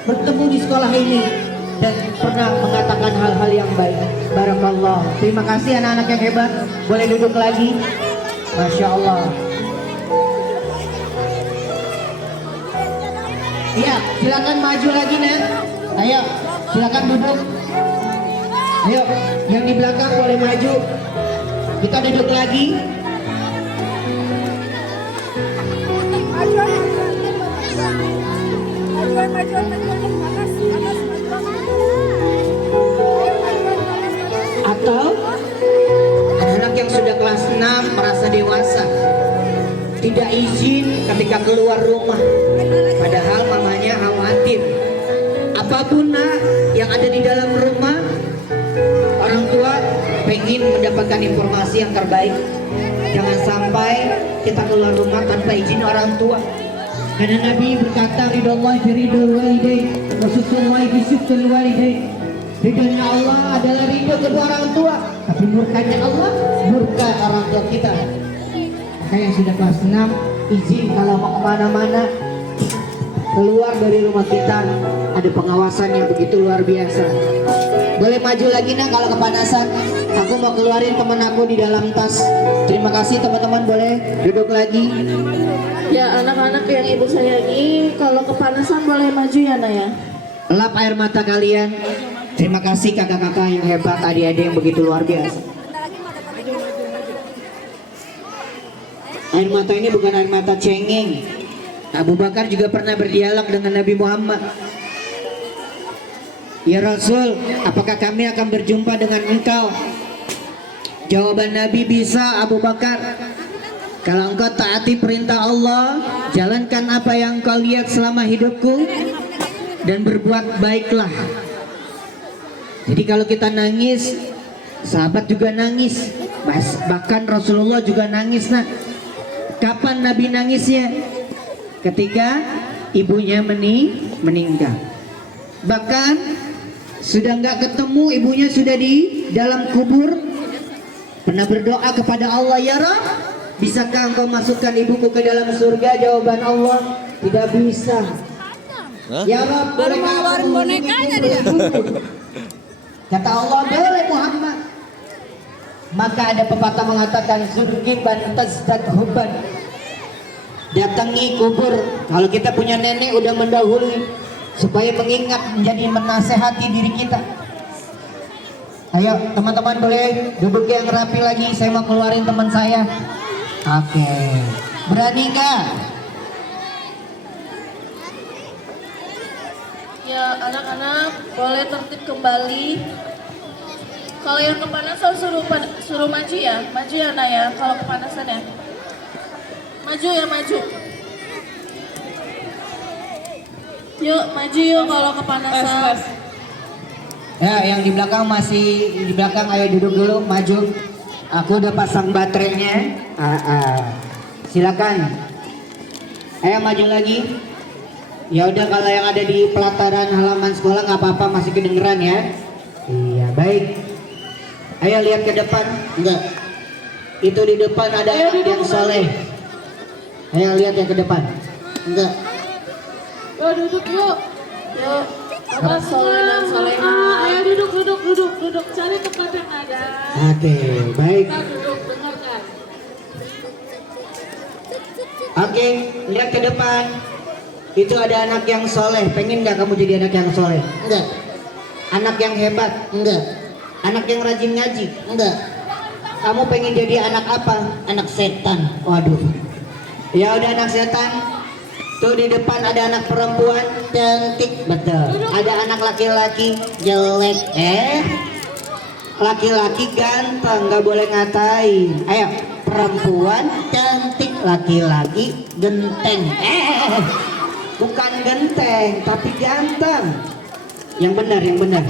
bertemu di sekolah ini dan pernah mengatakan hal-hal yang baik. Barakallah. Terima kasih anak-anak yang hebat. Boleh duduk lagi. Masya Allah. Iya, silakan maju lagi, Nen. Ayo, silakan duduk. Ayo, yang di belakang boleh maju. Kita duduk lagi. Atau anak-anak yang sudah kelas 6 merasa dewasa, tidak izin ketika keluar rumah, padahal mamanya khawatir. Apapun yang ada di dalam rumah, orang tua pengen mendapatkan informasi yang terbaik. Jangan sampai kita keluar rumah tanpa izin orang tua. Karena Nabi berkata, ridhallahi fi ridhal walidain wa sukhtullahi fi sukhtil walidain. Ridhonya Allah adalah ridho kedua orang tua, tapi murkanya Allah murka orang tua kita. Maka yang sudah kelas 6 izin kalau mau kemana-mana, keluar dari rumah kita, ada pengawasan yang begitu luar biasa. Boleh maju lagi, nak, kalau kepanasan. Aku mau keluarin teman aku di dalam tas. Terima kasih teman-teman, boleh duduk lagi. Ya, anak-anak yang ibu sayangi, kalau kepanasan boleh maju ya, Nak ya. Lap air mata kalian. Terima kasih kakak-kakak yang hebat, adik-adik yang begitu luar biasa. Air mata ini bukan air mata cengeng. Abu Bakar juga pernah berdialog dengan Nabi Muhammad. Ya Rasul, apakah kami akan berjumpa dengan engkau? Jawaban Nabi, bisa Abu Bakar. Kalau engkau taati perintah Allah, jalankan apa yang engkau lihat selama hidupku, dan berbuat baiklah. Jadi kalau kita nangis, sahabat juga nangis. Bahkan Rasulullah juga nangis, nak. Kapan Nabi nangisnya? Ketika ibunya meninggal. Bahkan sudah nggak ketemu, ibunya sudah di dalam kubur. Pernah berdoa kepada Allah, ya Rabb, bisakah engkau masukkan ibuku ke dalam surga? Jawaban Allah, tidak bisa. Ya Rabb, boleh ngeluarin bonekanya dia. Kata Allah, boleh Muhammad. Maka ada pepatah mengatakan, zurgiban tazdad hubban. Datangi kubur. Kalau kita punya nenek udah mendahului, supaya mengingat, menjadi menasehati diri kita. Ayo teman-teman boleh duduk yang rapi lagi. Saya mau keluarin teman saya. Oke. Berani nggak? Ya anak-anak boleh tertib kembali. Kalau yang kepanasan suruh maju ya Nak ya. Kalau kepanasan ya, maju ya maju. Yuk maju yuk kalau kepanasan. Ya, yang di belakang masih di belakang, ayo duduk dulu, maju. Aku udah pasang baterainya. Silakan. Ayo maju lagi. Ya udah, kalau yang ada di pelataran halaman sekolah nggak apa-apa, masih kedengeran ya. Iya, baik. Ayo lihat ke depan. Enggak. Itu di depan ada anak yang soleh. Ayo lihat ya ke depan. Enggak. Yuk duduk yuk. Yuk. Apa soleh dan soleha? Ayo duduk. Cari tempat yang ada. Oke, baik. Kita duduk, dengarkan. Oke, lihat ke depan. Itu ada anak yang soleh. Pengen nggak kamu jadi anak yang soleh? Enggak. Anak yang hebat? Enggak. Anak yang rajin ngaji? Enggak. Kamu pengen jadi anak apa? Anak setan. Waduh. Ya udah, anak setan. Tuh di depan ada anak perempuan cantik, betul. Ada anak laki-laki jelek, laki-laki ganteng, nggak boleh ngatain. Ayo, perempuan cantik, laki-laki genteng. Bukan genteng, tapi ganteng. Yang benar.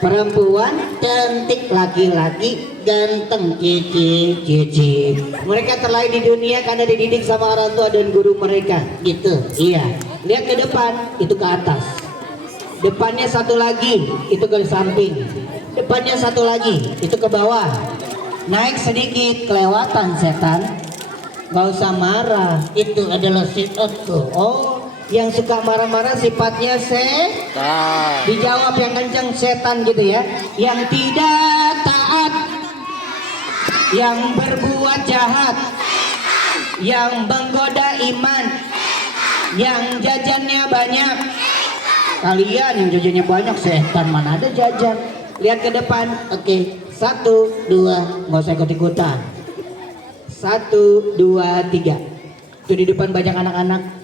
Perempuan cantik, laki-laki ganteng, cici. Mereka terlahir di dunia karena dididik sama orang tua dan guru mereka, gitu. Iya. Lihat ke depan, itu ke atas. Depannya satu lagi, itu ke samping. Depannya satu lagi, itu ke bawah. Naik sedikit, kelewatan setan. Gak usah marah, itu adalah sifatku. Oh, yang suka marah-marah sifatnya setan. Dijawab yang kencang, setan gitu ya. Yang tidak taat, yang berbuat jahat, yang menggoda iman, yang jajannya banyak. Kalian yang jajannya banyak, setan mana ada jajan. Lihat ke depan. Oke, 1, 2, nggak usah ikut-ikutan. 1, 2, 3. Tuh di depan banyak anak-anak.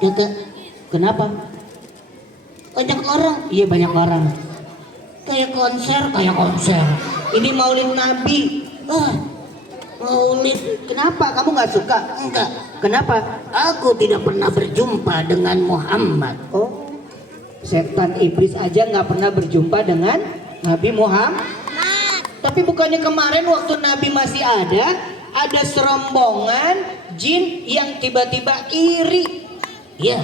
Ya Kak, kenapa? Banyak orang. Iya, banyak orang. Kayak konser. Ini Maulid Nabi. Maulid. Kenapa? Kamu nggak suka? Enggak. Kenapa? Aku tidak pernah berjumpa dengan Muhammad. Oh, setan iblis aja nggak pernah berjumpa dengan Nabi Muhammad. Tapi bukannya kemarin waktu Nabi masih ada serombongan jin yang tiba-tiba iri. Ya,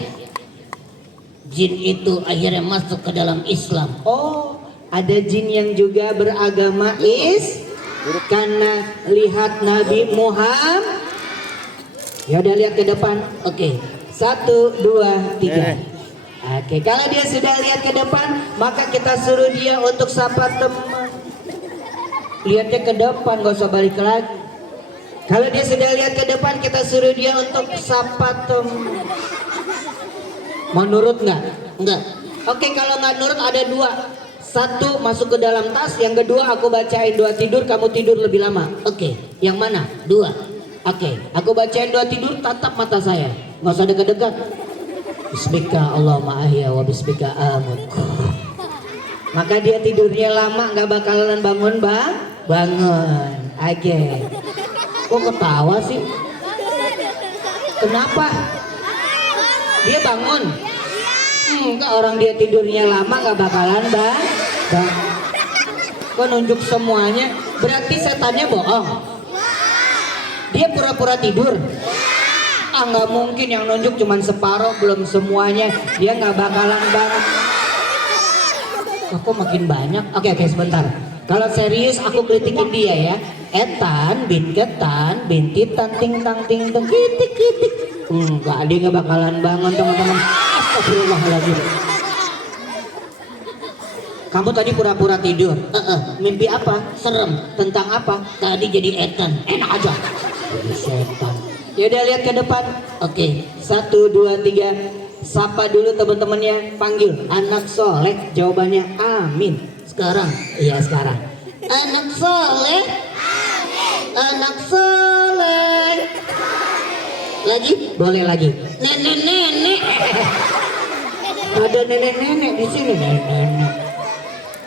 jin itu akhirnya masuk ke dalam Islam. Oh, ada jin yang juga beragama karena lihat Nabi Muhammad. Ya udah, lihat ke depan. Oke, 1, 2, 3. Oke, kalau dia sudah lihat ke depan, maka kita suruh dia untuk sapa teman. Lihatnya ke depan, gak usah balik lagi. Kalau dia sudah lihat ke depan, kita suruh dia untuk sapa teman. Menurut nggak? Enggak. Oke, kalau nggak nurut ada 2. 1 masuk ke dalam tas, yang kedua aku bacain doa tidur, kamu tidur lebih lama. Oke, yang mana? 2. Oke, aku bacain doa tidur, tatap mata saya, nggak usah dekat-dekat. Bismika Allahumma ahya wa bismika amut. Maka dia tidurnya lama, nggak bakalan bangun. Oke. Kok ketawa sih? Kenapa? Dia bangun. Enggak, orang dia tidurnya lama nggak bakalan kok nunjuk semuanya? Berarti setannya bohong. Dia pura-pura tidur. Nggak mungkin, yang nunjuk cuman separuh, belum semuanya. Dia nggak bakalan banget. Kok makin banyak? Oke, sebentar. Kalau serius aku kritikin dia ya. Etan, bin ketan, bintitan, ting tang ting tang, kitik kitik. Enggak, dia nggak bakalan bangun teman-teman. Astagfirullahaladzim. Kamu tadi pura-pura tidur. Mimpi apa? Serem. Tentang apa? Tadi jadi etan. Enak aja. Jadi setan. Yaudah, lihat ke depan. Oke, 1, 2, 3. Sapa dulu teman-temannya, panggil anak soleh, jawabannya amin. Sekarang, iya sekarang. Anak soleh, anak soleh. Lagi, boleh lagi. Nenek-nenek. Ada nenek-nenek di sini, nenek-nenek.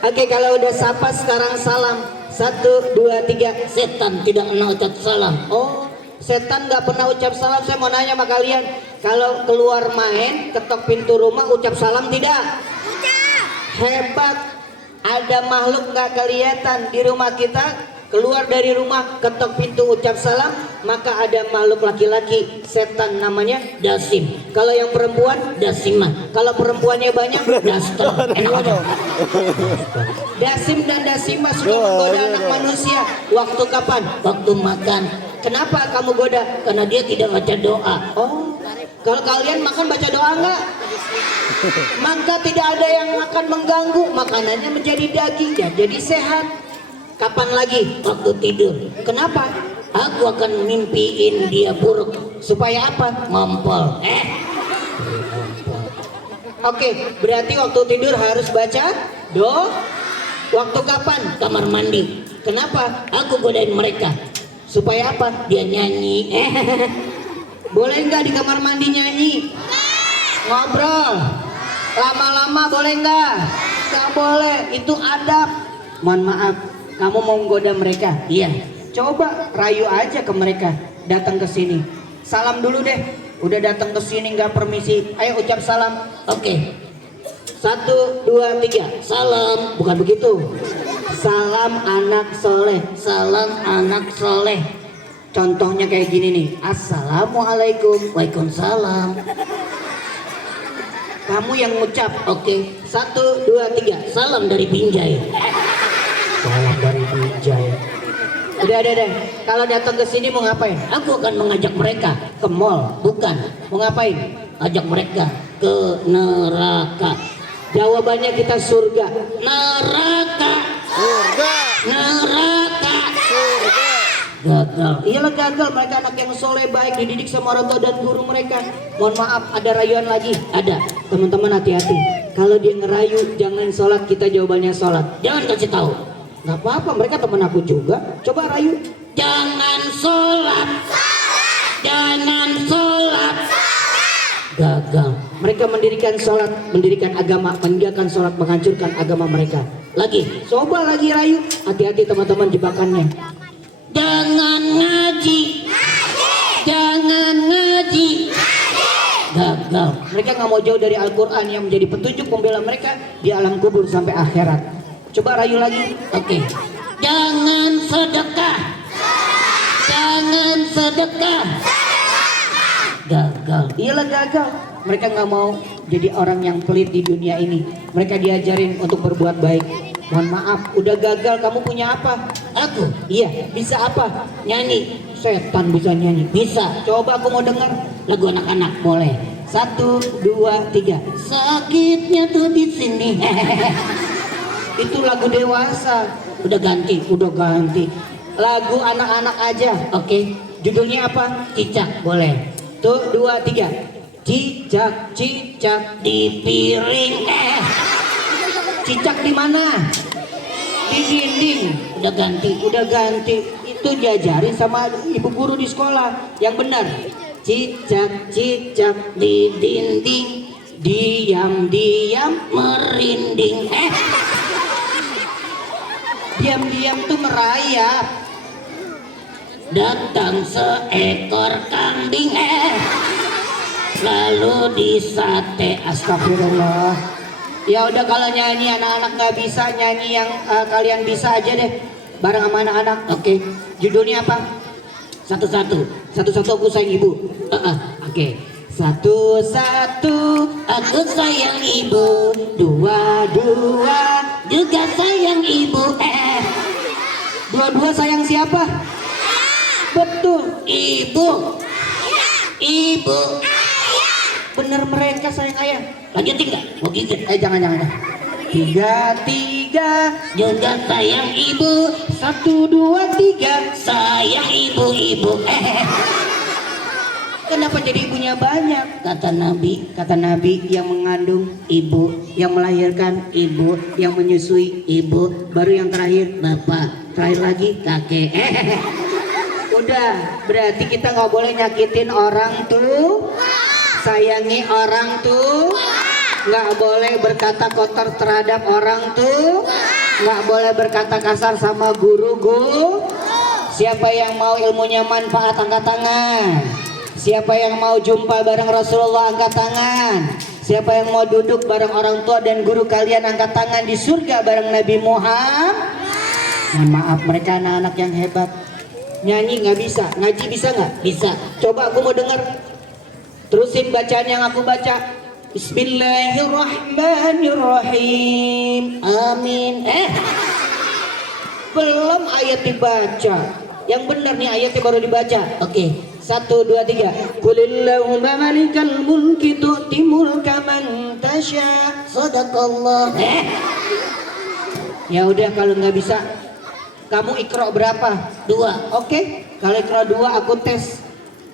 Oke, kalau udah sapa sekarang salam. 1, 2, 3. Setan tidak pernah ucap salam. Oh, setan nggak pernah ucap salam. Saya mau nanya sama kalian, kalau keluar main ketok pintu rumah ucap salam tidak? Hebat. Ada makhluk nggak kelihatan di rumah kita, keluar dari rumah ketok pintu ucap salam, maka ada makhluk laki-laki setan namanya Dasim. Kalau yang perempuan Dasimah. Kalau perempuannya banyak Daston. Enak aja. Dasim dan Dasimah sudah menggoda anak manusia. Waktu kapan? Waktu makan. Kenapa kamu goda? Karena dia tidak baca doa. Oh, kalau kalian makan baca doa nggak? Maka tidak ada yang akan mengganggu, makanannya menjadi daging dan jadi sehat. Kapan lagi? Waktu tidur. Kenapa? Aku akan mimpiin dia buruk. Supaya apa? Ngompol. Oke, berarti waktu tidur harus baca doa. Waktu kapan? Kamar mandi. Kenapa? Aku godain mereka. Supaya apa? Dia nyanyi. Boleh nggak di kamar mandi nyanyi? Ngobrol. Lama-lama boleh nggak? Nggak boleh. Itu adab. Mohon maaf. Kamu mau menggoda mereka? Iya. Coba rayu aja ke mereka. Datang ke sini. Salam dulu deh. Udah datang ke sini nggak permisi. Ayo ucap salam. Oke. 1, 2, 3. Salam. Bukan begitu. Salam anak soleh. Salam anak soleh. Contohnya kayak gini nih. Assalamualaikum. Waalaikumsalam. Kamu yang ngucap. Oke. 1, 2, 3. Salam dari Binjai. Salam dari Binjai. Udah. Kalau datang ke sini mau ngapain? Aku akan mengajak mereka ke mall. Bukan. Mau ngapain? Ajak mereka ke neraka. Jawabannya kita surga. Neraka. Surga. Neraka. Surga. Gagal. Iyalah gagal. Mereka anak yang soleh, baik, dididik sama orang tua dan guru mereka. Mohon maaf, ada rayuan lagi? Ada. Teman-teman hati-hati. Kalau dia ngerayu, jangan sholat, kita jawabannya sholat. Jangan kasih tahu. Gak apa-apa, mereka teman aku juga. Coba rayu. Jangan sholat. Jangan sholat. Gagal. Mereka mendirikan sholat, mendirikan agama, meninggalkan sholat, menghancurkan agama mereka. Lagi, coba lagi rayu. Hati-hati teman-teman jebakannya. Jangan ngaji. Jangan ngaji. Gagal. Mereka nggak mau jauh dari Al-Quran yang menjadi petunjuk pembela mereka di alam kubur sampai akhirat. Coba rayu lagi. Oke. Jangan sedekah. Jangan sedekah. Gagal. Iyalah gagal. Mereka nggak mau jadi orang yang pelit di dunia ini. Mereka diajarin untuk berbuat baik. Mohon maaf, udah gagal. Kamu punya apa? Aku? Iya. Bisa apa? Nyanyi. Setan bisa nyanyi. Bisa. Coba aku mau dengar lagu anak-anak. Boleh. 1, 2, 3. Sakitnya tuh di sini. Itu lagu dewasa. Udah ganti. Lagu anak-anak aja. Oke. Judulnya apa? Cicak. Boleh. Tuh 2, 3. Cicak di piring. Cicak di mana? Di dinding. Udah ganti. Itu diajarin sama ibu guru di sekolah. Yang benar. Cicak di dinding. Diam merinding. Diam tuh merayap. Datang seekor kambing. Lalu disate. Astagfirullah. Ya udah, kalau nyanyi anak-anak nggak bisa, nyanyi yang kalian bisa aja deh, bareng sama anak-anak. Oke. Judulnya apa? Satu-satu aku sayang ibu. Oke. 1, 1 aku sayang ibu. 2, 2 juga sayang ibu. 2 sayang siapa? Betul, ibu. Ibu. Bener, mereka sayang ayah. Lanjutin nggak? Mau gigit? Jangan. 3 juga sayang ibu. 1, 2, 3 sayang ibu. Kenapa jadi ibunya banyak? Kata Nabi yang mengandung ibu, yang melahirkan ibu, yang menyusui ibu, baru yang terakhir bapak, terakhir lagi kakek. Udah, berarti kita nggak boleh nyakitin orang tuh, sayangi orang tuh, nggak boleh berkata kotor terhadap orang tuh, nggak boleh berkata kasar sama guru. Siapa yang mau ilmunya manfaat angkat tangan. Siapa yang mau jumpa bareng Rasulullah angkat tangan. Siapa yang mau duduk bareng orang tua dan guru kalian angkat tangan di surga bareng Nabi Muhammad. Nah, maaf, mereka anak-anak yang hebat. Nyanyi nggak bisa, ngaji bisa nggak? Bisa. Coba aku mau dengar. Terusin bacaan yang aku baca. Bismillahirrahmanirrahim. Amin. Belum ayat dibaca. Yang benar nih ayatnya baru dibaca. Oke. 1, 2, 3. Qulillahumma malikal mulki tu'ti mulka man tasya. Shadaqallah. Ya udah, kalau nggak bisa kamu ikra berapa? 2. Oke. Kalau ikra 2 aku tes.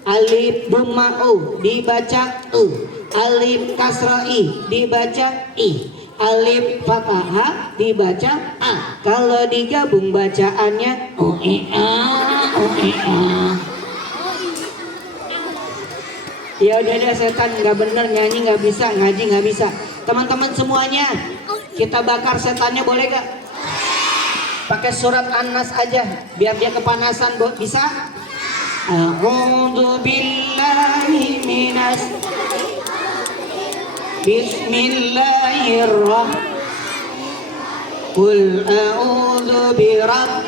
Alif dhamma u dibaca u. Alif kasra i dibaca i. Alif fathah dibaca a. Kalau digabung bacaannya o e a o e a. Ya udah setan nggak bener, nyanyi nggak bisa, ngaji nggak bisa. Teman-teman semuanya, kita bakar setannya boleh gak? Pakai surat An-Nas aja, biar dia kepanasan, bisa? A'udzu billahi minas. Bismillahirrahmanirrahim. Qul a'udzu birabb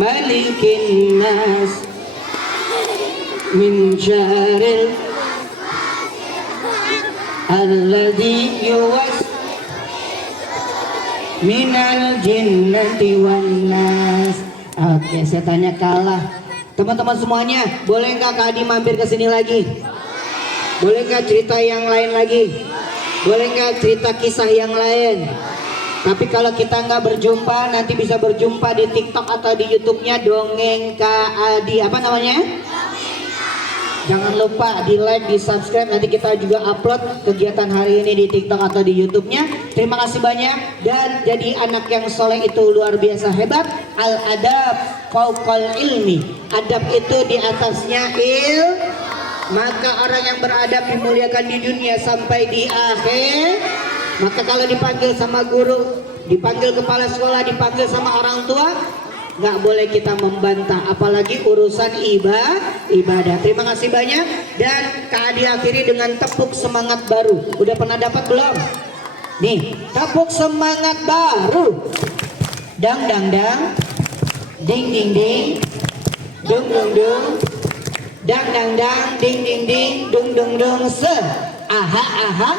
malikin nas min syarril alladzi yuwas minal jinnati wan nas. Oke, setannya kalah. Teman-teman semuanya, boleh nggak Kak Adi mampir ke sini lagi? Boleh nggak cerita yang lain lagi? Boleh nggak cerita kisah yang lain? Tapi kalau kita nggak berjumpa, nanti bisa berjumpa di TikTok atau di YouTube-nya Dongeng Kak Adi. Apa namanya? Jangan lupa di like, di subscribe. Nanti kita juga upload kegiatan hari ini di TikTok atau di YouTube-nya. Terima kasih banyak. Dan jadi anak yang soleh itu luar biasa hebat. Al-adab fauqal ilmi. Adab itu di atasnya Maka orang yang beradab dimuliakan di dunia sampai di akhir. Maka kalau dipanggil sama guru, dipanggil kepala sekolah, dipanggil sama orang tua, nggak boleh kita membantah, apalagi urusan ibadah. Terima kasih banyak. Dan Kak Adi akhiri dengan tepuk semangat baru. Udah pernah dapat belum? Nih, tepuk semangat baru. Dang dang dang, ding ding ding, dung dung dung, dang dang dang, ding ding ding, dung dung dung, se, aha aha,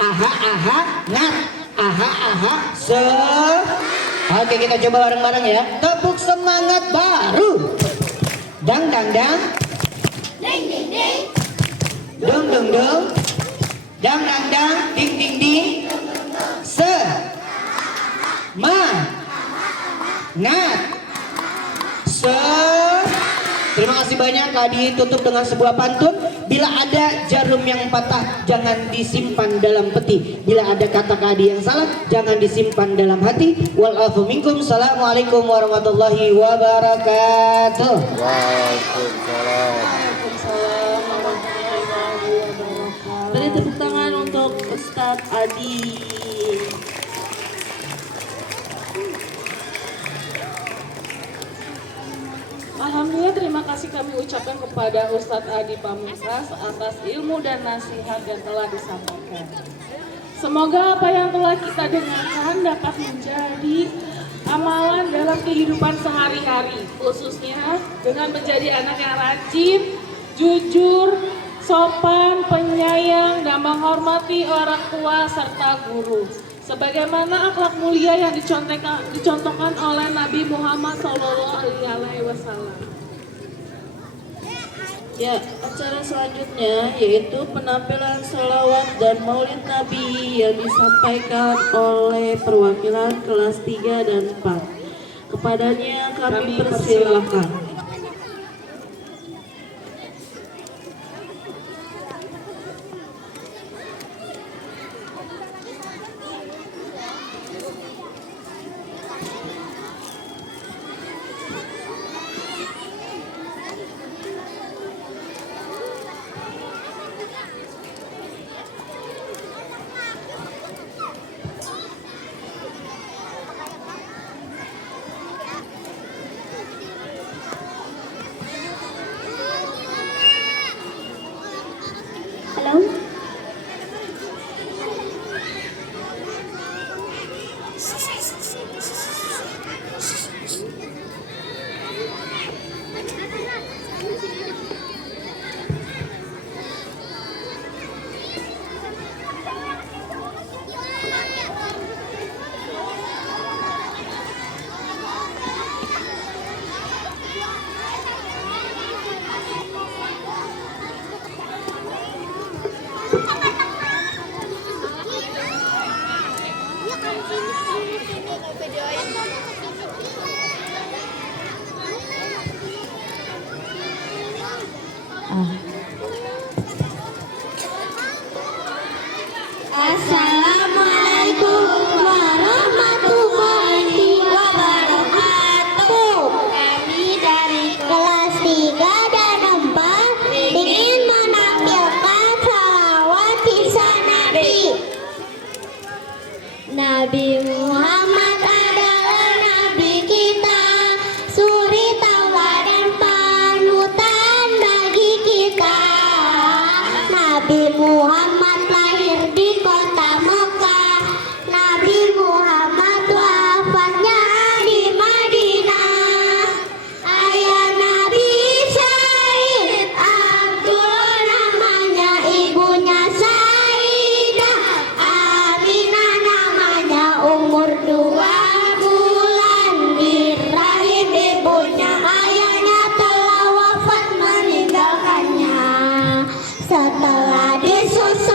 aha aha, ngat, aha aha, se. Oke, kita coba bareng-bareng ya. Tepuk semangat baru. Dang dang dang, Ding ding ding. dung dung dung, dang dang dang, ding ding ding, se, ma, ngat, se. Terima kasih banyak. Tadi tutup dengan sebuah pantun. Bila ada jarum yang patah, jangan disimpan dalam peti. Bila ada kata Kadi yang salah, jangan disimpan dalam hati. Walafu minkum. Assalamualaikum warahmatullahi wabarakatuh. Beri tepuk tangan untuk Ustadz Adi. Alhamdulillah, terima kasih kami ucapkan kepada Ustadz Adi Pamungkas atas ilmu dan nasihat yang telah disampaikan. Semoga apa yang telah kita dengarkan dapat menjadi amalan dalam kehidupan sehari-hari, khususnya dengan menjadi anak yang rajin, jujur, sopan, penyayang, dan menghormati orang tua serta guru. Sebagaimana akhlak mulia yang dicontohkan oleh Nabi Muhammad SAW. Ya, acara selanjutnya yaitu penampilan sholawat dan maulid Nabi yang disampaikan oleh perwakilan kelas 3 dan 4. Kepadanya kami persilahkan. Assalamualaikum warahmatullahi wabarakatuh. Kami dari kelas 3 dan 4 ingin menampilkan shalawat kisah Nabi. Nabi Muhammad adalah Nabi kita, suri tauladan panutan bagi kita. Nabi Muhammad lahir di kota Mekah, Nabi Muhammad wafatnya di Madinah. Ayah Nabi Syahid Abdullah namanya, ibunya Saidah Aminah namanya, umur 2 bulan di rahim ibunya. Ayahnya telah wafat meninggalkannya. Setelah disusul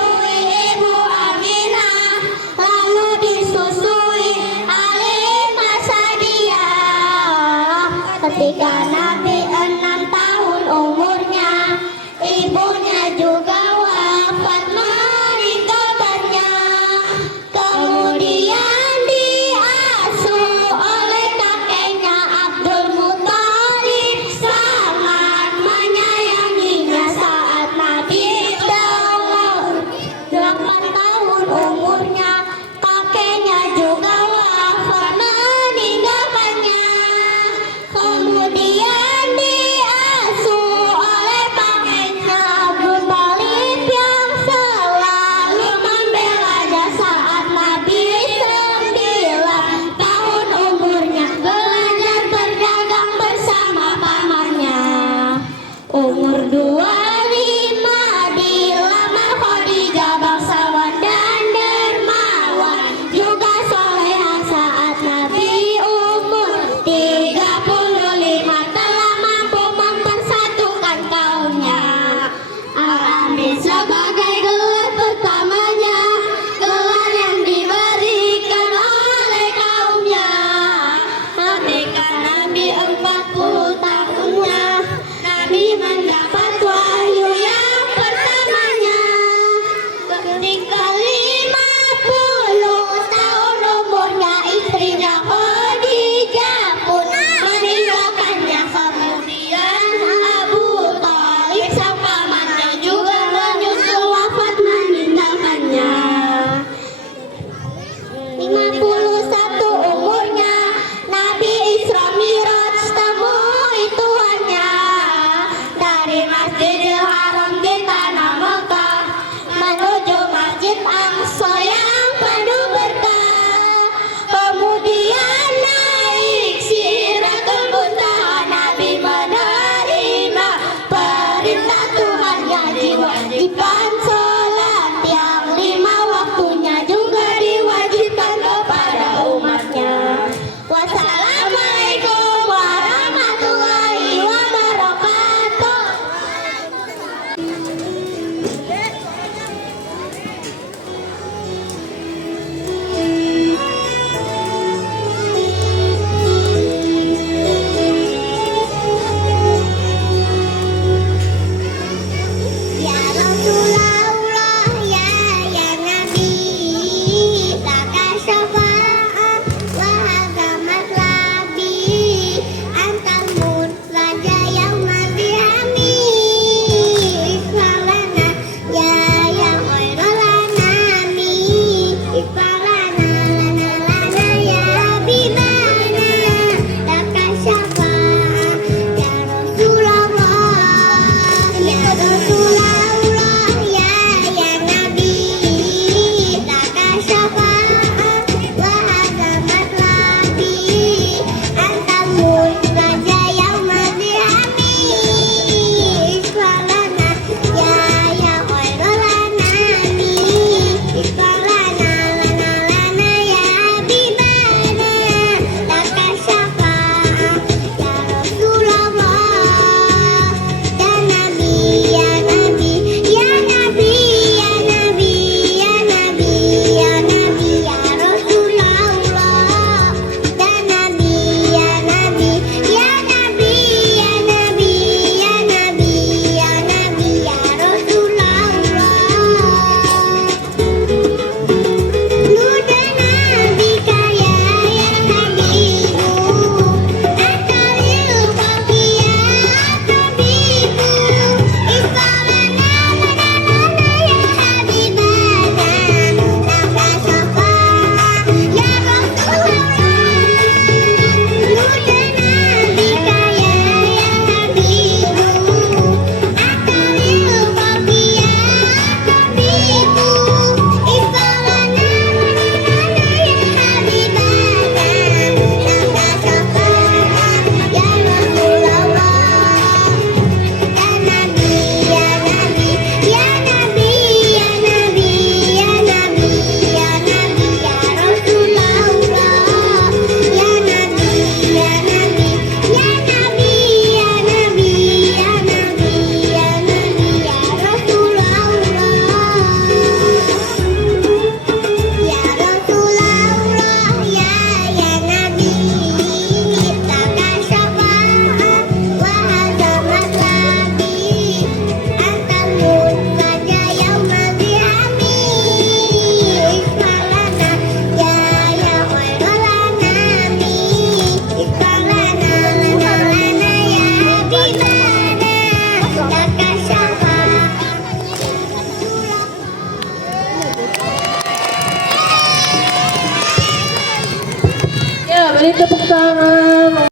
Beri tepuk tangan.